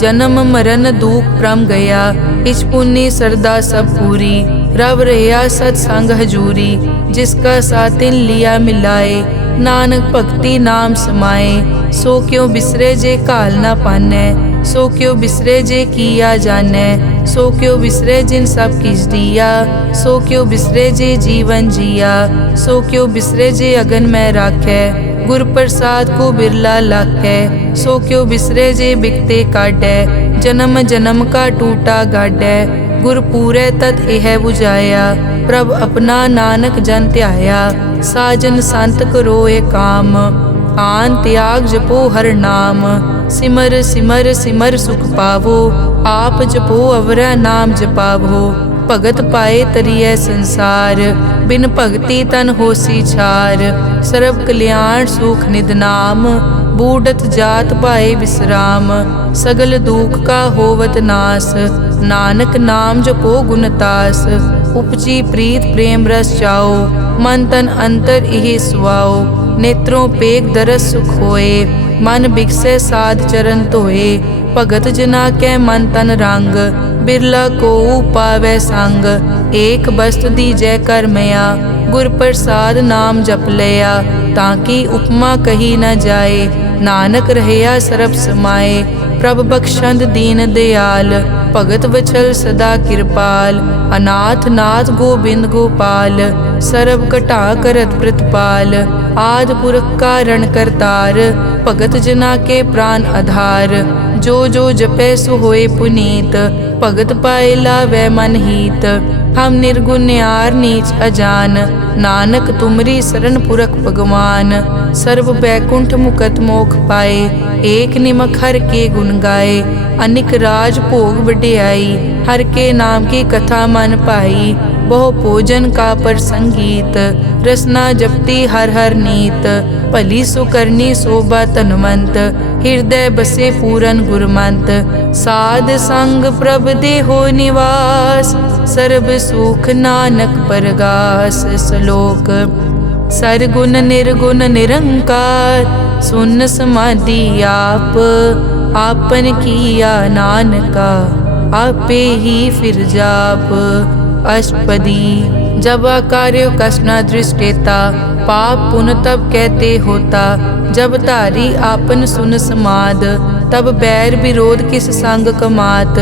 जन्म मरण दुख प्रम गया। इच पुन्नी सरदा सब पूरी, रव रहा सत्संग हजूरी। जिसका सातिन लिया मिलाए, नानक भक्ति नाम समाए। सो क्यों बिसरे जे काल ना पानै, सो क्यों बिसरे जे किया जानै। सो क्यों बिसरे जिन सब किस दिया, सो क्यों बिसरे जे जीवन जिया। सो क्यों बिसरे जे अगन में राखै, गुर प्रसाद को बिरला लाखै। सो क्यों बिसरे जे बिकते काटै, जन्म जन्म का टूटा गाडै। गुर पूरे तत एह बुझाया, प्रभ अपना नानक जन ध्याया। साजन संत करो ए काम, आन त्याग जपो हर नाम। सिमर सिमर सिमर सुख पावो, आप जपो अवरा नाम जपावो। भगत पाए तरिय संसार, बिन भगति तन होसी छार। सर्व कल्याण सुख निध नाम, बूढ़त जात पाए विश्राम। सगल दुख का होवत नास, नानक नाम जपो गुणतास। उपजी प्रीत प्रेम रस चाओ, मन तन अंतर इहि सुआओ। नेत्रों पेग दरस सुख होए, मन बिकसे साध चरण धोए। भगत जना के मन तन रंग, बिरला को पावै संग। एक बस्त दीजै कर मया, गुर प्रसाद नाम जप लिया। ताकि उपमा कही न जाए, नानक रहया सरब समाए। प्रभ बख्शंद दीन दयाल, भगत वचल सदा कृपाल। अनाथ नाथ गोबिंद गोपाल, सरब कटा करत प्रतिपाल। आद पुरख कारण करतार, भगत जना के प्राण आधार। जो जो जपै सो होए पुनीत, भगत पाए लावै मन हीत। हम निर्गुण न्यार नीच अजान, नानक तुमरी शरण पुरख भगवान। सर्व बैकुंठ मुकत मोख पाए, एक निमक हर के गुण गाए। अनिक राज भोग वड्याई, हर के नाम की कथा मन पाई। बहु भोजन का पर संगीत, रसना जपती हर हर नीत। भली सो करनी शोभा तनवंत, हृदय बसे पूरन गुरमंत। साध संग प्रभ देहो निवास, सर्ब सुख नानक परगास। श्लोक सरगुण निर्गुण निरंकार, सुन समाधि आप। आपन किया नानका, आपे ही फिर जाप। अष्टपदी जब कार्यो कसना दृष्टेता, पाप पुन तब कहते होता। जब धारी आपन सुन समाद, तब बैर विरोध किस संग कमात।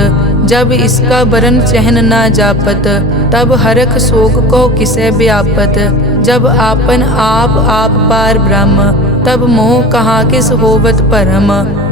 जब इसका बरन चहन ना जापत, तब हरख शोक को किसे व्यापत। जब आपन आप पार ब्रह्म, तब मोह कहाँ किस होवत परम।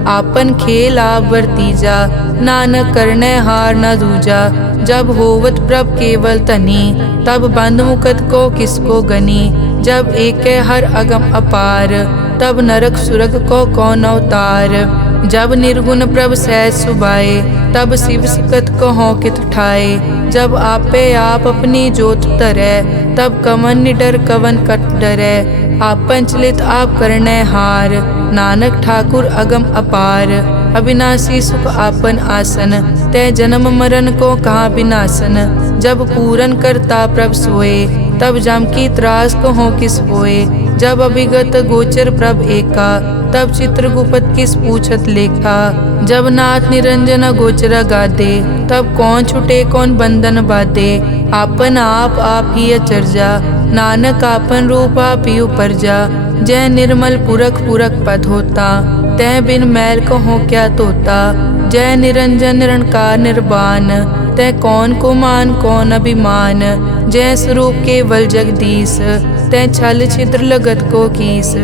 आपन खेल आप वर्तीजा, नानक करने हार न दूजा। जब होवत प्रभ केवल तनी, तब बंद मुकत को किसको गनी। जब एक हर अगम अपार, तब नरक सुरग को कौन अवतार। जब निर्गुण प्रभ सहज सुभाए, तब शिव सकत कहो कित ठाए। जब आपे आप अपनी जोत तरै, तब कवन निडर कवन कट डरै। आपन चलित आप करने हार, नानक ठाकुर अगम अपार। अविनाशी सुख आपन आसन, तै जन्म मरण को कहाँ विनाशन। जब पूरन करता प्रभ सोए, तब जम की त्रास कहो किस होए। जब अभिगत गोचर प्रभ एका, तब चित्रगुप्त किस पूछत लेखा। जब नाथ निरंजन गोचर गादे, तब कौन छुटे कौन बंधन बाधे। आपन आप ही अचरजा, नानक आपन रूप आप ही उपरजा। जय निर्मल पुरख पद होता, तै बिन मैल कहो क्या तोता। जय निरंजन निरंकार निर्वाण, तै कौन को मान कौन अभिमान। जय स्वरूप केवल जगदीश, तै छल छिद्र लगत को कीस।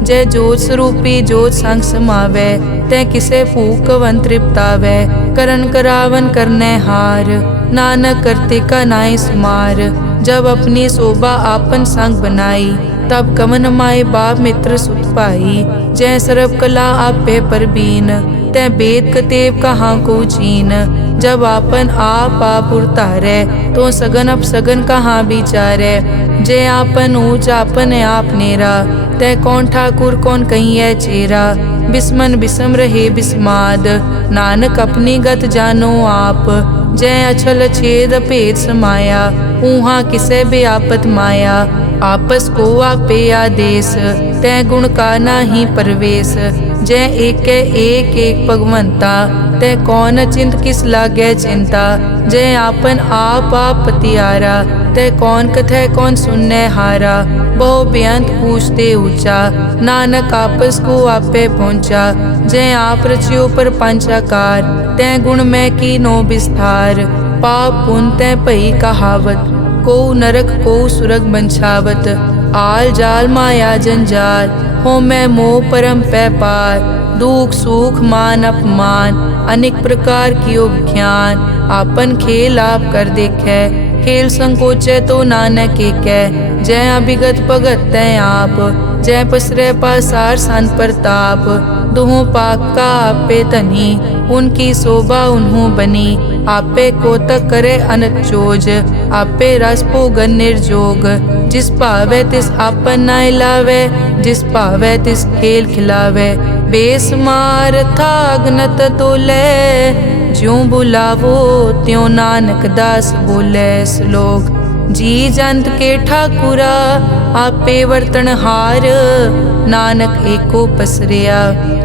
जय जोत स्वरूपी जोत संग समावै, तै किसे भूख कवन तृप्तावै। करन करावन करने हार, नानक करते का नाई सुमार। जब अपनी शोभा आपन संग बनाई, तब कवन माए बाप मित्र सुत पाई। जय सर्व कला आपे परबीन, तै वेद कतेव कहाँ को चीन। जब आपन आप उतारै, तो सगन अपसगन कहाँ विचारै। जय आपन ऊंच आपन आप नेरा, तै कौन ठाकुर कौन कहिए चेरा। बिस्मन बिसम रहे बिस्माद, नानक अपनी गत जानो आप। जय अछल छेद भेद समाया, ऊहा किसे बेआपत माया। आपस को आपे आदेश, तै गुण का नाही परवेश। जय एक भगवंता, तै कौन चिंत किस लागे चिंता। जय आपन आप पतियारा, तै कौन कथै कौन सुनने हारा। बहु बेअंत पूछते ऊंचा, नानक आपस को आपे पहुँचा। जय आप रचियो पर पंचाकार, तै गुण में की नो विस्तार। पाप पुन तै भई कहावत, को नरक को सुरग बंछावत। आल जाल माया जंजाल, हो मैं मोह परम पै पार। दुख सुख मान अपमान, अनेक प्रकार कियो विख्यान। आपन खेल आप कर देखे, खेल संकोचे तो नानक एकै। जय अभिगत भगत तै आप, जय पसरै पासार सन प्रताप। दुहों पाक का आपे तनी, उनकी शोभा उन्हों बनी। आपे कोतक करे अनक चोज, आपे रस भोगन निर्जोग। जिस भावे तिस आपन नाय लावे, जिस भावे तिस खेल खिलावे। बेसमार था अगनत तोले, ज्यों बुलावो त्यों नानक दास बोले। श्लोक जी जंत के ठाकुरा, आपे वर्तन हार। नानक एको पसरिया,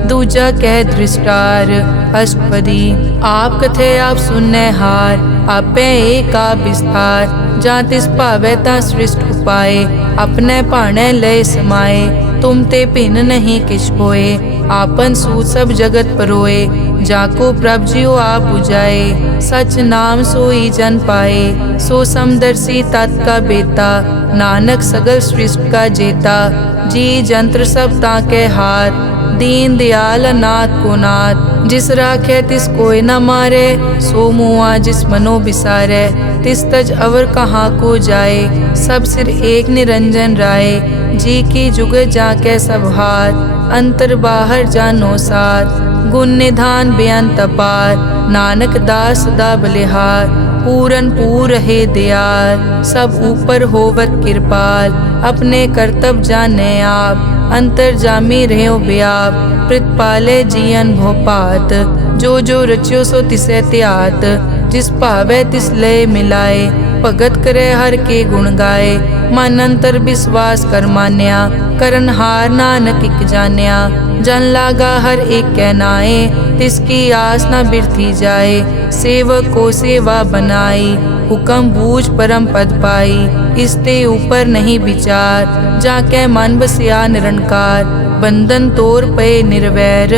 दूजा कह दृष्टार। अष्टपदी आप कथे आप सुनने हार, आपे एक आप विस्तार। जहाँ तिस भावे ता सृष्ट उपाय, अपने भाणे लय समाए। तुम ते भिन्न नहीं किछ होए, आपन सूत सब जगत परोए। जाको प्रभ जियो आप बुझाए, सच नाम सोई जन पाए। सो समदर्शी तत् का बेता, नानक सगल सृष्टि का जेता। जी जंत्र सब ताके हाथ, दीन दयाल नाथ को नाथ। जिस राखे तिस कोई न मारे, सो मुआ जिस मनो बिसारे। तिस तज अवर कहाँ को जाए, सब सिर एक निरंजन राय। जी की जुग जाके सब हाथ, अंतर बाहर जानो साथ। गुण निधान बेअंत अपार, नानक दास सदा बलिहार। पूरन पूर रहे दयाल, सब ऊपर होवत कृपाल। अपने कर्तव्य जाने आप, अंतर जामी रहो व्याप। प्रतिपाले जियन भोपात, जो जो रच्यो सो तिसे त्यात। जिस भावे तिस लय मिलाए, भगत करे हर के गुण गाए। मन अंतर विश्वास कर मान्या, करन हार नानक इक जान्या। जन लागा हर एक कहनाए, तिसकी आस न बिरथी जाए। सेवक को सेवा बनाई, हुक्म बूझ परम पद पाई। इसते ऊपर नहीं विचार, जाके मन बसिया निरंकार। बंधन तोर पे निर्वैर,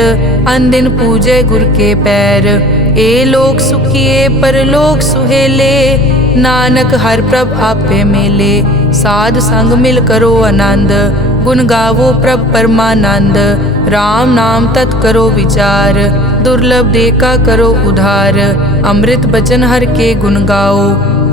अन दिन पूजे गुर के पैर। ए लोक सुखिए परलोक सुहेले, नानक हर प्रभ आपे मेले, साध संग मिल करो आनंद। गुण गावो प्रभ परमानंद, राम नाम तत् करो विचार। दुर्लभ देखा करो उधार, अमृत बचन हर के गुण गाओ।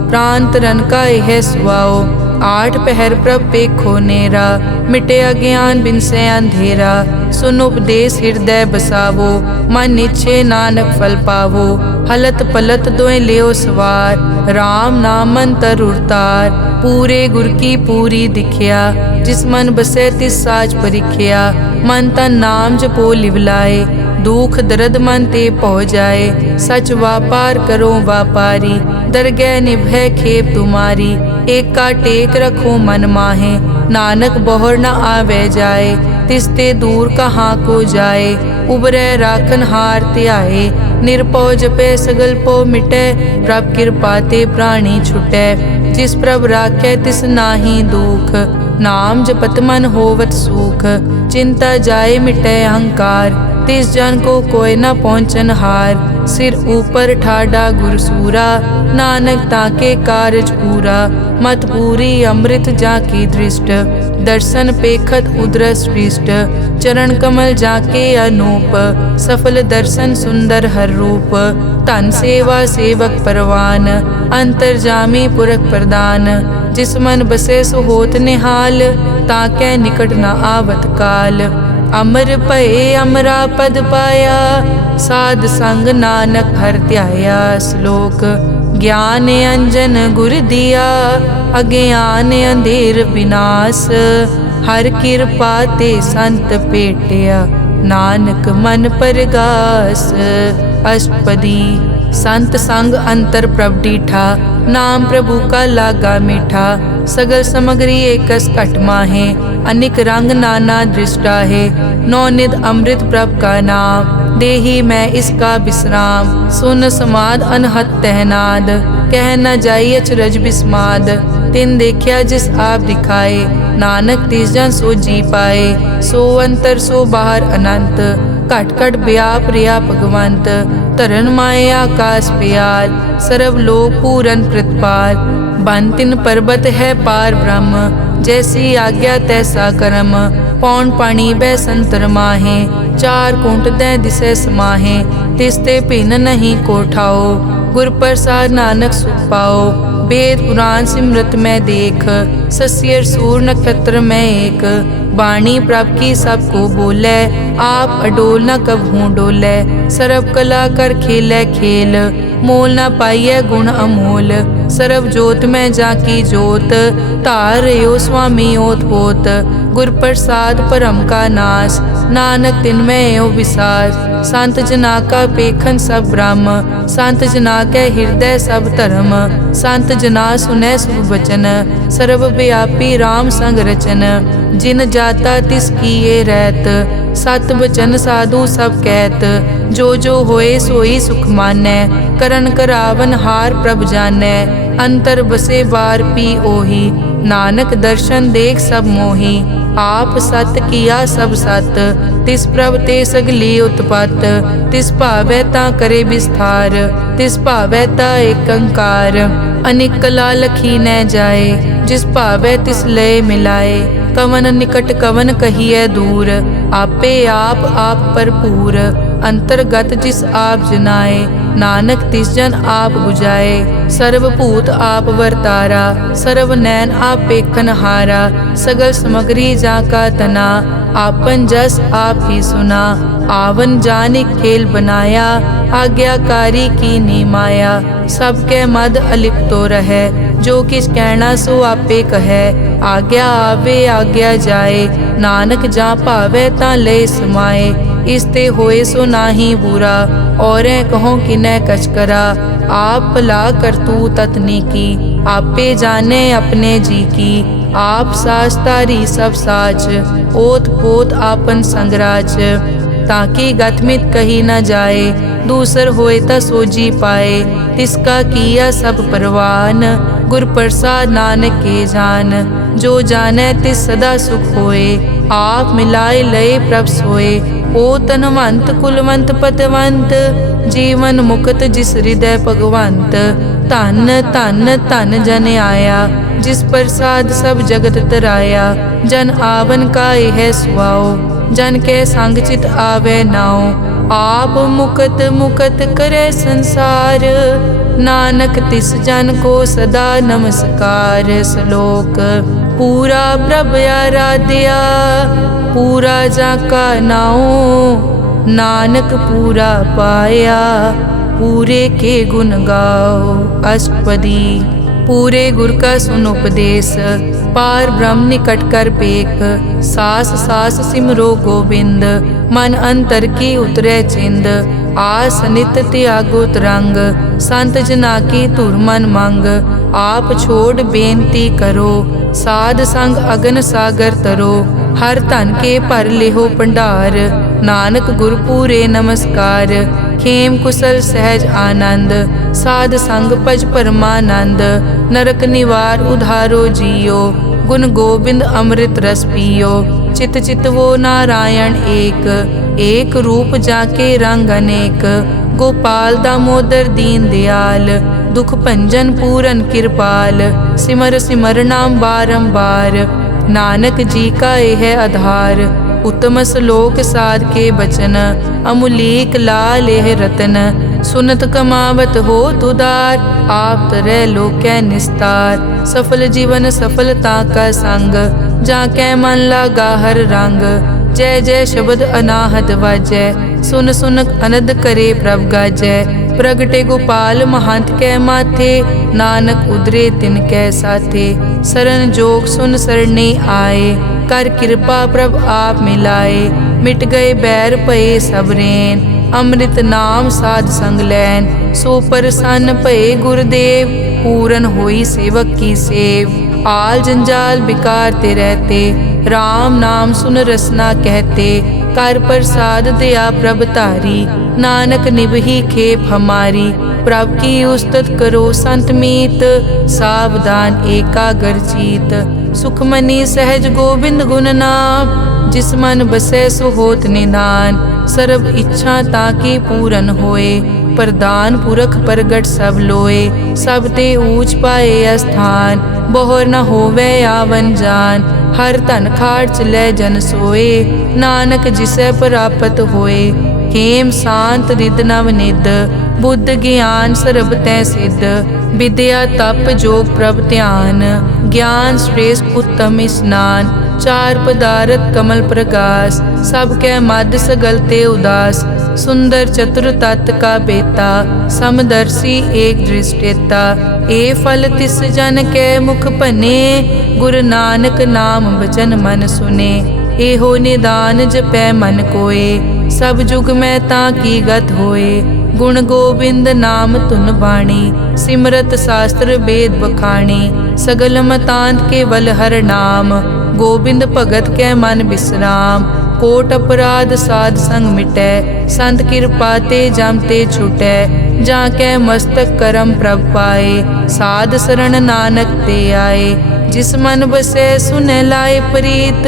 प्राण तरन का यह सुआओ, आठ पहर प्रभ पेखो नेरा। मिटे अज्ञान बिन से अंधेरा, सुन उपदेश हृदय बसावो। मन इच्छे नानक फल पावो, हलत पलत दोए लियो सवार। राम नाम अंतर उरतार, पूरे गुर की पूरी दिखिया। जिस मन बसे तिस साच परिख्या, मन तन नाम जपो लिवलाए। दुख दर्द मन ते पौ जाए, सच व्यापार करो व्यापारी। दरगह निभय खेप तुम्हारी, एक का टेक रखो मन माहे। नानक बहुर न आवे जाए, तिसते दूर कहाँ को जाए। उबरे राखन हार त्याए, निरपौ जपे सगल पो मिटे। प्रभ कृपा ते प्राणी छुटे, जिस प्रभ राखे तिस नाहि दुख। नाम जपत मन होवत सुख, चिंता जाए मिटे अहंकार। तिस जन को कोई न पहुँचन हार, सिर ऊपर ठाडा गुरसूरा। नानक ताके कारज पूरा, मत पूरी अमृत जाकी दृष्ट। दर्शन पेखत उदरस पृष्ठ, चरण कमल जाके अनूप। सफल दर्शन सुंदर हर रूप, तन सेवा सेवक परवान। अंतर्जामी पुरख प्रदान, जिस मन बसे सो होत निहाल। ताके निकट न आवत काल, अमर भये अमरा पद पाया। साध संग नानक हर ध्याया। श्लोक ज्ञान अंजन गुर दिया, अज्ञान अंधेर विनाश। हर कृपा ते संत पेटिया, नानक मन परगास। अष्टपदी संत संग अंतर प्रभ डीठा, नाम प्रभु का लागा मीठा। सगल समग्री एकस घट माहे, अनिक रंग नाना दृष्टा है। नौनिध अमृत प्रभ का नाम, देही मैं इसका विश्राम। सुन समाद अनहत तहनाद, कह न जाई अचरज बिस्माद। तिन देखिया जिस आप दिखाए, नानक तिस जन सो जी पाए। सो अंतर सो बाहर अनंत, घट घट व्याप रिया भगवंत। तरन माए आकाश प्याल, सर्व लोक पूरन प्रतिपाल। बन तिन पर्वत है पार ब्रह्म, जैसी आज्ञा तैसा कर्म। पौन पानी बै संतर माहे, चार कुंट दै दिसे समाहे। तिसते भिन्न नहीं कोठाओ, गुर प्रसाद नानक सुख पाओ। वेद पुराण सिमरत में देख, सस्यर सूर नक्षत्र में एक। वाणी प्रभ की सबको बोले, आप अडोल न कबहू डोले। सर्व कला कर खेले खेल, मोल न पाइये गुण अमोल। सर्व जोत में जाकी जोत, तार रयो स्वामी ओत पोत। गुर प्रसाद परम का नाश, नानक तिनमें ओ विसास। संत जना का पेखन सब ब्रह्म, संत जना के हृदय सब धर्म। संत जना सुने शुभ वचन, सर्व व्यापी राम संग रचन। जिन जाता तिस किए रहत, सत वचन साधु सब कहत। जो जो होए सोई सुख मानै, करन करावन हार प्रभ जानै। अंतर बसे बार पी ओही, नानक दर्शन देख सब मोही। आप सत किया सब सत, तिस प्रभ ते सगली उत्पत। तिस भावै ता करे विस्तार, तिस भावै ता एकंकार। अनेक कला लखी न जाए, जिस भावै तिस लय मिलाए। कवन निकट कवन कहिए दूर, आपे आप भरपूर। अंतर्गत जिस आप जनाए, नानक तिस जन आप बुझाए। सर्वभूत आप वर्तारा, सर्व नैन आप पेखन हारा। सगल समग्री जाका तना, आपन जस आप ही सुना। आवन जाने खेल बनाया, आज्ञाकारी की नी माया। सबके मद अलिप्तो रहे, जो किस कहना सो आपे कहे। आज्ञा आवे आज्ञा जाए, नानक जा भावे ता ले समाए। इसते होए सो नाही बुरा, और कहो किनै कछ करा। आप भला करतू ततनी की, आपे जाने अपने जी की। आप साच तारी सब साच, ओत पोत आपन संगराज। ताकि गतमित कही न जाए, दूसर होए ता सोजी पाए। तिसका किया सब परवान, गुर प्रसाद नानक के जान। जो जाने तिस सदा सुख होए, आप मिलाए लय प्रभ सोए। ओ तनवंत कुलवंत पतवंत, जीवन मुक्त जिस हृदय भगवंत। ਧਨ ਧਨ ਧਨ ਜਨ ਆਇਆ, ਜਿਸ ਪ੍ਰਸਾਦ ਸਭ ਜਗਤ ਤਰਾਇਆ। ਜਨ ਆਵਨ ਕਾ ਇਹ ਸੁਆਓ, ਜਨ ਕੇ ਸੰਗ ਚਿਤ ਆਵੇ ਨਾਉ। ਆਪ ਮੁਕਤ ਮੁਕਤ ਕਰੇ ਸੰਸਾਰ, ਨਾਨਕ ਤਿਸ ਜਨ ਕੋ ਸਦਾ ਨਮਸਕਾਰ। ਸ਼ਲੋਕ ਪੂਰਾ ਪ੍ਰਭ ਆਰਾਧਿਆ, ਪੂਰਾ ਜਾ ਕਾ ਨਾਉ। ਨਾਨਕ ਪੂਰਾ ਪਾਇਆ, पूरे के गुण गाओ। अष्टपदी पूरे गुर का सुन उपदेश, पार ब्रह्म निकट कर पेख। सास सास सिमरो गोबिंद, मन अंतर की उतरे चिंद। आस नित त्यागो तरंग, संत जना की धुर मन मंग। आप छोड़ बेनती करो, साध संग अगन सागर तरो। हर धन के भर लेहो भंडार, नानक गुर पूरे नमस्कार। खेम कुशल सहज आनंद, साध संग भज परमानंद। नरक निवार उधारो जियो, गुण गोबिंद अमृत रस पियो। चित चित वो नारायण एक, एक रूप जाके रंग अनेक। गोपाल दामोदर दीन दयाल, दुख भंजन पूरन कृपाल। सिमर सिमर नाम बारंबार, नानक जी का यह आधार। उत्तम श्लोक साध के बचन, अमुलीक लाल यह रतन। सुनत कमावत हो तुदार, आप तरै लोकै निस्तार। सफल जीवन सफलता का संग, जाकै मन लागा हर रंग। जय जय शब्द अनाहत वाजै, सुन सुन अनद करे प्रभ गाजै। प्रगटे गोपाल महंत कै माथे, नानक उदरे तिन कै साथे। सरन जोग सुन सरने आए, कर कृपा प्रभ आप मिलाए। मिट गए बैर भये सब रैन, अमृत नाम साध संग लैन। सो प्रसन्न भये गुरुदेव, पूरन होई सेवक की सेव। आल जंजाल बिकार ते रहते, राम नाम सुन रसना कहते। कर प्रसाद दया प्रभ धारी, नानक निभही खेप हमारी। प्रभ की उस्तत करो संत मीत, सावधान एकाग्र चीत। सुखमनी सहज गोबिंद गुण नाम, जिस मन बसै सो होत निधान। सर्व इच्छा ताकि पूरन होए, प्रदान पुरख प्रगट सब लोए। सब ते ऊंच पाए अस्थान, बोहर न होवे आवन जान। हर धन खाड़ चलै जन सोए, नानक जिसै प्राप्त होए। हेम शांत रिद नव निद, बुद्ध ज्ञान सर्ब तै सिद्ध। विद्या तप जोग प्रभ ध्यान, ज्ञान श्रेष्ठ उत्तम स्नान। चार पदारथ कमल प्रकाश, सब कै मद सगल ते उदास। सुंदर चतुर तत् का बेता, समदर्शी एक दृष्टेता। ए फल तिस जन कै मुख भने, गुरु नानक नाम वचन मन सुने। एहो निदान जपै मन कोय, सब जुग में ताकी गत होए। गुण गोबिंद नाम धुन बाणी, सिमरत शास्त्र वेद बखाणी। सगल मतांत केवल हर नाम, गोबिंद भगत कै मन विश्राम। कोट अपराध साध संग मिटै, संत कृपा ते जम ते छुटै। जाकै मस्तक करम प्रभ पाए, साध शरण नानक ते आए। जिस मन बसै सुनै लाए प्रीत,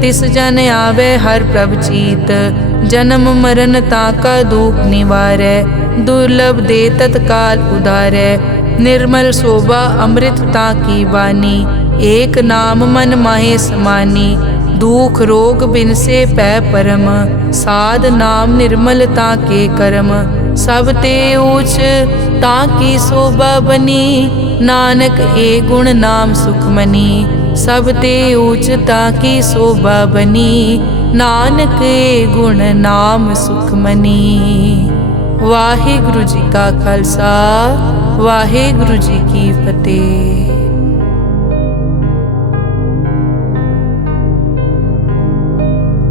तिस जन आवे हर प्रभ चीत। जन्म मरण ताका दुख निवारै, दुर्लभ दे तत्काल उदारै। निर्मल शोभा अमृत ताकी वानी, एक नाम मन माहे समानी। दुख रोग बिन से पै परम, साध नाम निर्मलता के कर्म। सब ते ऊच ताकी शोभा बनी, नानक ए गुण नाम सुखमनी। सब ते ऊच ताकी शोभा बनी, नानक ए गुण नाम सुखमनी। वाहिगुरु जी का खालसा, वाहिगुरु जी की फतेह।